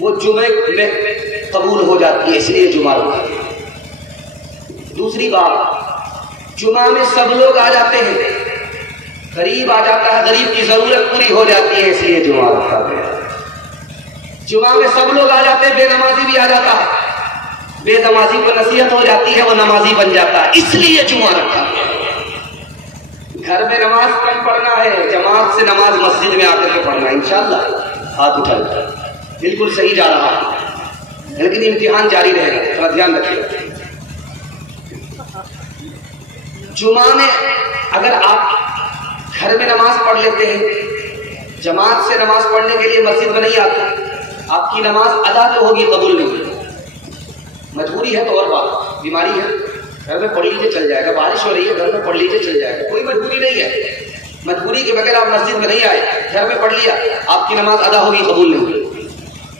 وہ جمعے میں قبول ہو جاتی ہے، اس لیے جمعہ رکھا گیا۔ دوسری بات، جمعہ میں سب لوگ آ جاتے ہیں، غریب آ جاتا ہے، غریب کی ضرورت پوری ہو جاتی ہے، اس لیے جمعہ رکھا گیا۔ جمعہ میں سب لوگ آ جاتے ہیں، بے نمازی بھی آ جاتا ہے، بے نمازی کو نصیحت ہو جاتی ہے، وہ نمازی بن جاتا ہے، اس لیے جمعہ رکھا گیا۔ گھر میں نماز کم پڑھنا ہے، جماعت سے نماز مسجد میں آ کر کے پڑھنا ہے، انشاءاللہ ہاتھ اٹھائیے، بالکل صحیح جا رہا ہے، لیکن امتحان جاری رہے گا، تھوڑا دھیان رکھیے۔ جمعہ میں اگر آپ گھر میں نماز پڑھ لیتے ہیں، جماعت سے نماز پڑھنے کے لیے مسجد میں نہیں آتے، آپ کی نماز ادا تو ہوگی، قبول نہیں۔ مجبوری ہے تو اور بات، بیماری ہے گھر میں پڑھ لیجیے چل جائے گا، بارش ہو رہی ہے گھر میں پڑھ لیجیے چل جائے گا، کوئی مجبوری نہیں ہے۔ مجبوری کے بغیر آپ مسجد میں نہیں آئے، گھر میں پڑھ لیا، آپ کی نماز ادا ہوگی، قبول نہیں ہوگی۔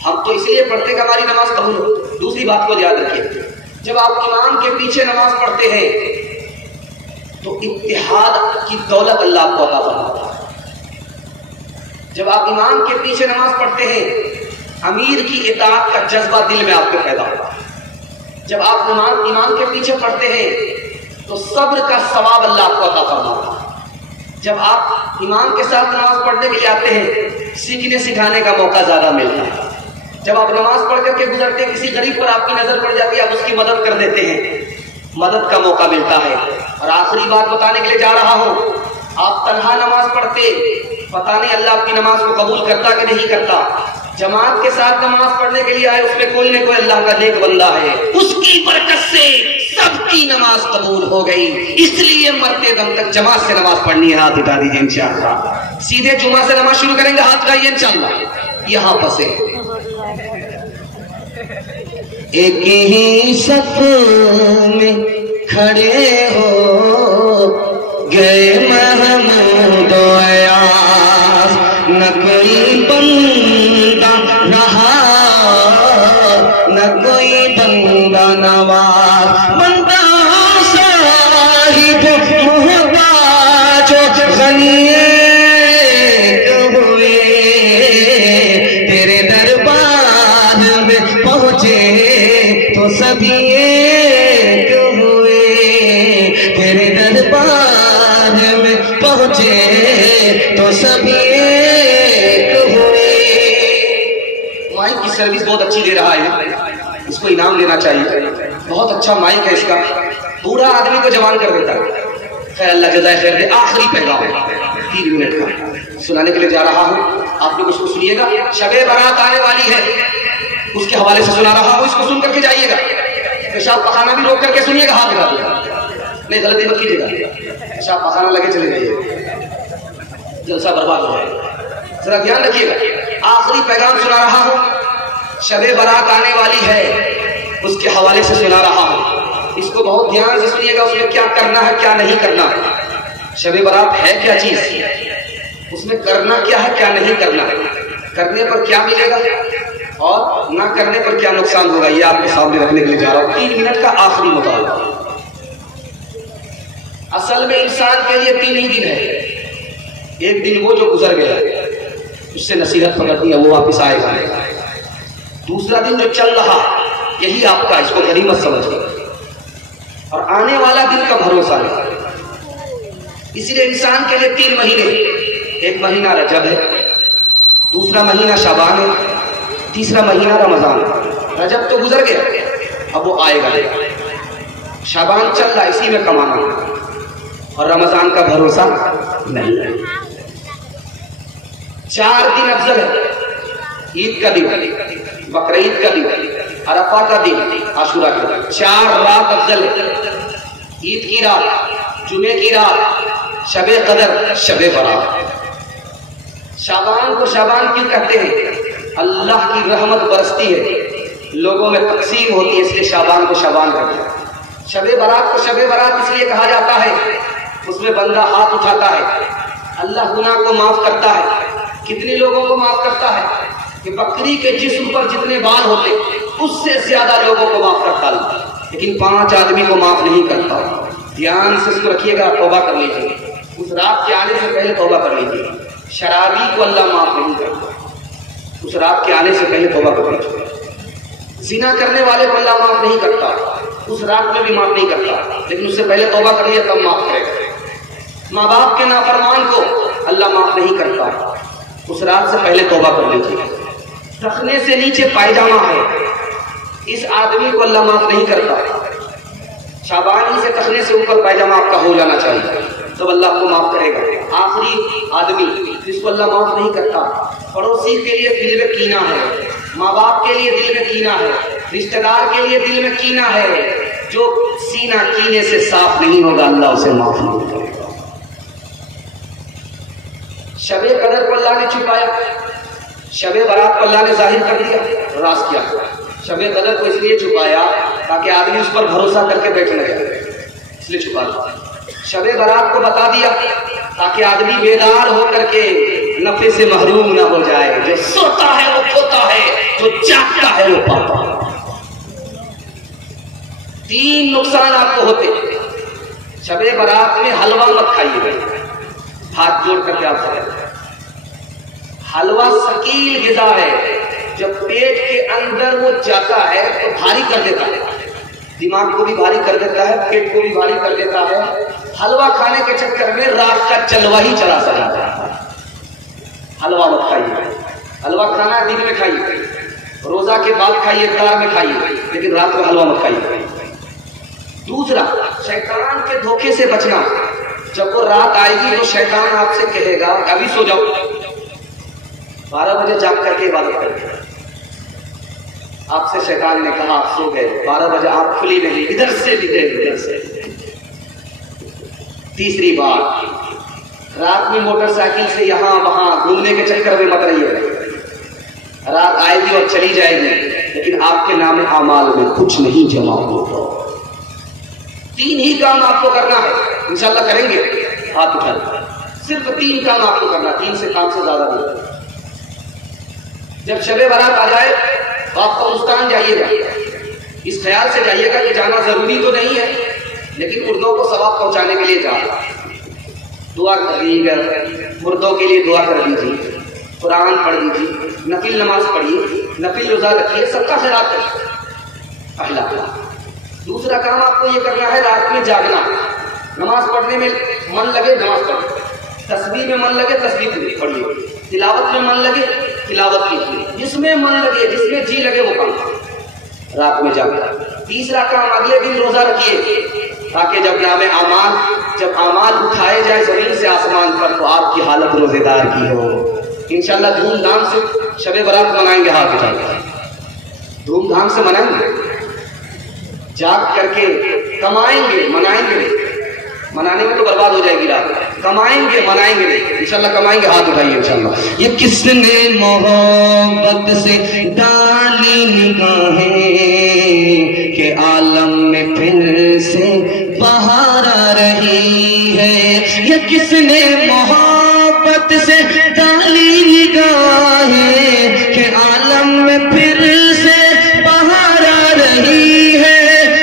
ہم تو اس لیے پڑھتے کہ ہماری نماز قبول ہو۔ دوسری بات کو یاد رکھیے، جب آپ امام کے پیچھے نماز پڑھتے ہیں تو اتحاد کی دولت اللہ آپ کو عطا فرماتا ہے۔ جب آپ امام کے پیچھے نماز پڑھتے ہیں، امیر کی اطاعت کا جذبہ دل میں آپ کے پیدا ہوتا ہے۔ جب آپ امام کے پیچھے پڑھتے ہیں تو صبر کا ثواب اللہ آپ کو عطا فرماتا ہے۔ جب آپ امام کے ساتھ نماز پڑھنے کے لیے آتے ہیں، سیکھنے سکھانے کا موقع زیادہ ملتا ہے۔ جب آپ نماز پڑھ کر کے گزرتے ہیں، کسی غریب پر آپ کی نظر پڑ جاتی ہے، آپ اس کی مدد کر دیتے ہیں، مدد کا موقع ملتا ہے۔ اور آخری بات بتانے کے لیے جا رہا ہوں، آپ تنہا نماز پڑھتے، پتہ نہیں اللہ آپ کی نماز کو قبول کرتا کہ نہیں کرتا۔ جماعت کے ساتھ نماز پڑھنے کے لیے آئے، اس میں کوئی نہ کوئی اللہ کا نیک بندہ ہے، اس کی کی برکت سے سب کی نماز قبول ہو گئی، اس لیے مرتے دم تک جماعت سے نماز پڑھنی ہے۔ ہاتھ اٹھا دیجیے انشاءاللہ، سیدھے جمعہ سے نماز شروع کریں گے، ہاتھ اٹھائیے انشاءاللہ۔ یہاں پسے ایک ہی صف میں کھڑے ہو گئے محمود و ایاز، نہ کوئی بندہ رہا نہ کوئی بندہ نواز، بندہ صاحب محتاج و غنی ہوئے، تیرے دربار میں پہنچے تو سبھی ایک ہوئے، تیرے دربار میں پہنچے تو سبھی ایک ہوئے۔ مائک کی سروس بہت اچھی دے رہا ہے، اس کو انعام دینا چاہیے، بہت اچھا مائک ہے اس کا، پورا آدمی کو جوان کر دیتا ہے۔ خیر اللہ جزائے خیر دے۔ آخری پیغام 3 منٹ کا سنانے کے لیے جا رہا ہوں، آپ لوگ اس کو سنیے گا۔ شب برات آنے والی ہے، اس کے حوالے سے سنا رہا ہوں، اس کو سن کر کے جائیے گا۔ پیشاب پخانہ بھی روک کر کے سنیے گا، ہاتھ لگا دیجیے، نہیں غلطی مت کیجیے گا، پیشاب پخانہ لگے چلے جائیے، جلسہ برباد ہو جائے گا، ذرا دھیان رکھیے گا۔ آخری پیغام سنا رہا ہوں، شب برات آنے والی ہے، اس کے حوالے سے سنا رہا ہوں، اس کو بہت دھیان سے سنیے گا۔ اس میں کیا کرنا ہے کیا نہیں کرنا ہے، شب برات ہے کیا چیز، اس میں کرنا کیا ہے کیا نہیں کرنا ہے، کرنے پر کیا ملے گا اور نہ کرنے پر کیا نقصان ہوگا، یہ آپ کے سامنے رکھنے کے لیے جا رہا ہوں۔ 3 منٹ کا آخری مطالبہ۔ اصل میں انسان کے لیے 3 ہی دن ہے، ایک دن وہ جو گزر گیا اس سے نصیحت پکڑنی ہے، وہ واپس آئے گا۔ دوسرا دن جو چل رہا یہی آپ کا، اس کو غنیمت سمجھیں، اور آنے والا دن کا بھروسہ نہیں۔ اسی لیے انسان کے لیے 3 مہینے، ایک مہینہ رجب ہے، دوسرا مہینہ شعبان ہے، تیسرا مہینہ رمضان ہے۔ رجب تو گزر گیا، اب وہ آئے گا، شعبان چل رہا، اسی میں کمانا، اور رمضان کا بھروسہ نہیں ہے۔ 4 دن افضل ہے، عید کا دن، بقرعید کا دن، عرفہ کا دن، عاشورہ کا دن۔ 4 رات افضل ہے، عید کی رات، جمعے کی رات، شب قدر، شب برات۔ شعبان کو شعبان کیوں کہتے ہیں؟ اللہ کی رحمت برستی ہے، لوگوں میں تقسیم ہوتی ہے، اس لیے شعبان کو شعبان کہتے ہیں۔ شب برات کو شب برات اس لیے کہا جاتا ہے، اس میں بندہ ہاتھ اٹھاتا ہے، اللہ گناہ کو معاف کرتا ہے۔ کتنے لوگوں کو معاف کرتا ہے کہ بکری کے جسم پر جتنے بال ہوتے اس سے زیادہ لوگوں کو معاف کرتا ہے، لیکن 5 آدمی کو معاف نہیں کرتا۔ دھیان سے اس کو رکھیے گا، توبہ کر لیجیے، اس رات کے آنے سے پہلے توبہ کر لیجیے۔ شرابی کو اللہ معاف نہیں کرتا، اس رات کے آنے سے پہلے توبہ کر لیجیے۔ زنا کرنے والے کو اللہ معاف نہیں کرتا، اس رات میں بھی معاف نہیں کرتا، لیکن اس سے پہلے توبہ کر لیا تب معاف کرے گا۔ ماں باپ کے نافرمان کو اللہ معاف نہیں کرتا، اس رات سے پہلے توبہ کر لیجیے۔ ٹخنے سے نیچے پائجامہ ہے، اس آدمی کو اللہ معاف نہیں کرتا، شعبانی سے ٹخنے سے اوپر پائجامہ آپ کا ہو جانا چاہیے، تب اللہ آپ کو معاف کرے گا۔ آخری آدمی جس کو اللہ معاف نہیں کرتا، پڑوسی کے لیے دل میں کینہ ہے، ماں باپ کے لیے دل میں کینہ ہے، رشتہ دار کے لیے دل میں کینہ ہے، جو سینہ کینے سے صاف نہیں ہوگا اللہ اسے معاف نہیں کرے گا۔ شب قدر کو اللہ نے چھپایا، شب برات کو اللہ نے ظاہر کر دیا، راز کیا۔ شب قدر کو اس لیے چھپایا تاکہ آدمی اس پر بھروسہ کر کے بیٹھ لگے، اس لیے چھپا دیا۔ شب برات کو بتا دیا تاکہ آدمی بیدار ہو کر کے نفع سے محروم نہ ہو جائے، جو سوتا ہے وہ کھوتا ہے، جو جاگتا ہے وہ پاتا ہے۔ 3 نقصان آپ کو ہوتے۔ شب برات میں حلوہ مت کھائیے، ہاتھ جوڑ کر کے آپ سے حلوہ ثقیل غذا ہے، جب پیٹ کے اندر وہ جاتا ہے تو بھاری کر دیتا ہے، دماغ کو بھی بھاری کر دیتا ہے، پیٹ کو بھی بھاری کر دیتا ہے۔ حلوہ کھانے کے چکر میں رات کا جلوہ ہی چلا سا جاتا ہے۔ حلوہ مت کھائیے، حلوہ کھانا دن میں کھائیے، روزہ کے بعد کھائیے، افطار میں کھائیے، لیکن رات کو حلوہ مت کھائیے۔ دوسرا، شیطان کے دھوکے سے بچنا۔ جب وہ رات آئے گی تو شیطان آپ سے کہے گا ابھی سو جاؤ، 12 بجے جاگ کر کے عبادت کریں، آپ سے شیطان نے کہا آپ سو گئے، 12 بجے آپ کھلی نہیں، ادھر سے نکلے ادھر سے۔ تیسری بات، رات میں موٹر سائیکل سے یہاں وہاں گھومنے کے چکر میں مت رہیے، رات آئے گی اور چلی جائے گی لیکن آپ کے نام اعمال میں کچھ نہیں جمع ہوگا۔ 3 ہی کام آپ کو کرنا ہے، انشاءاللہ کریں گے، ہاتھ اٹھا صرف 3 کام آپ کو کرنا، 3 سے کام سے زیادہ نہیں۔ جب شب برات آ جائے تو آپ قبرستان جائیے گا، اس خیال سے جائیے گا کہ جانا ضروری تو نہیں ہے لیکن مردوں کو ثواب پہنچانے کے لیے جانا، دعا کر دیجیے گا، مردوں کے لیے دعا کر دیجیے، قرآن پڑھ دیجیے، نفل نماز پڑھیے، نفل روزہ رکھیے، صدقہ خیرات کریے، پہلا کام۔ دوسرا کام آپ کو یہ کرنا ہے رات میں جاگنا، نماز پڑھنے میں من لگے نماز پڑھیے، تسبیح میں من لگے تسبیح پڑھیے، تلاوت میں من لگے تلاوت کیجیے، جس میں من لگے جس میں جی لگے وہ کام رات میں جاگنا۔ تیسرا کام اگلے دن روزہ رکھیے تاکہ جب نام اعمال جب اعمال اٹھائے جائے زمین سے آسمان پر تو آپ کی حالت روزے دار کی ہو۔ انشاءاللہ دھوم دھام سے شب برات منائیں گے، ہاتھ اٹھا کے دھوم دھام سے منائیں گے، جاگ کر کے کمائیں گے، منائیں گے، منانے میں تو برباد ہو جائے گی رات، کمائیں گے منائیں گے انشاءاللہ، کمائیں گے، ہاتھ اٹھائیے انشاءاللہ۔ یہ کس نے محبت سے ڈالی نگاہیں کہ عالم میں پھر سے بہار آ رہی ہے، یہ کس نے محبت سے ڈالی نگاہیں کہ عالم میں پھر سے بہار آ رہی ہے،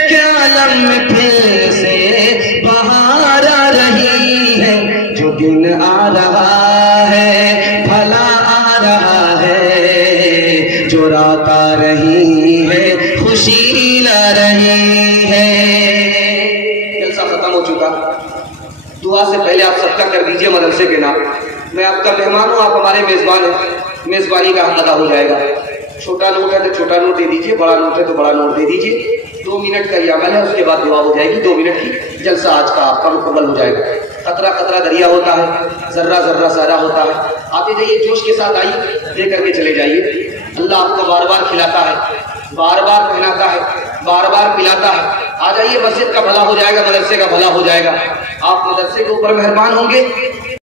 کہ عالم میں پھر سے بہار آ رہی ہے، جو دن آ رہا ہے بھلا آ رہا ہے، جو رات آ رہی ہے خوشی لا رہی ہے۔ جلسہ ختم ہو چکا، دعا سے پہلے آپ صدقہ کر دیجئے مدرسے کے نام، میں آپ کا مہمان ہوں، آپ ہمارے میزبان ہیں، میزبانی کا حق ادا ہو جائے گا۔ چھوٹا نوٹ ہے تو چھوٹا نوٹ دے دیجئے، بڑا نوٹ ہے تو بڑا نوٹ دے دیجئے، 2 منٹ کا یہ عمل ہے، اس کے بعد دعا ہو جائے گی، 2 منٹ کی جلسہ آج کا آپ کا مکمل ہو جائے گا۔ قطرہ قطرہ دریا ہوتا ہے، ذرہ ذرہ صحرا ہوتا ہے، آتے جائیے، جوش کے ساتھ آئیے، دے کر کے چلے جائیے۔ اللہ آپ کو بار بار کھلاتا ہے، بار بار پہناتا ہے، بار بار پلاتا ہے۔ آ جائیے، مسجد کا بھلا ہو جائے گا، مدرسے کا بھلا ہو جائے گا، آپ مدرسے کے اوپر مہربان ہوں گے،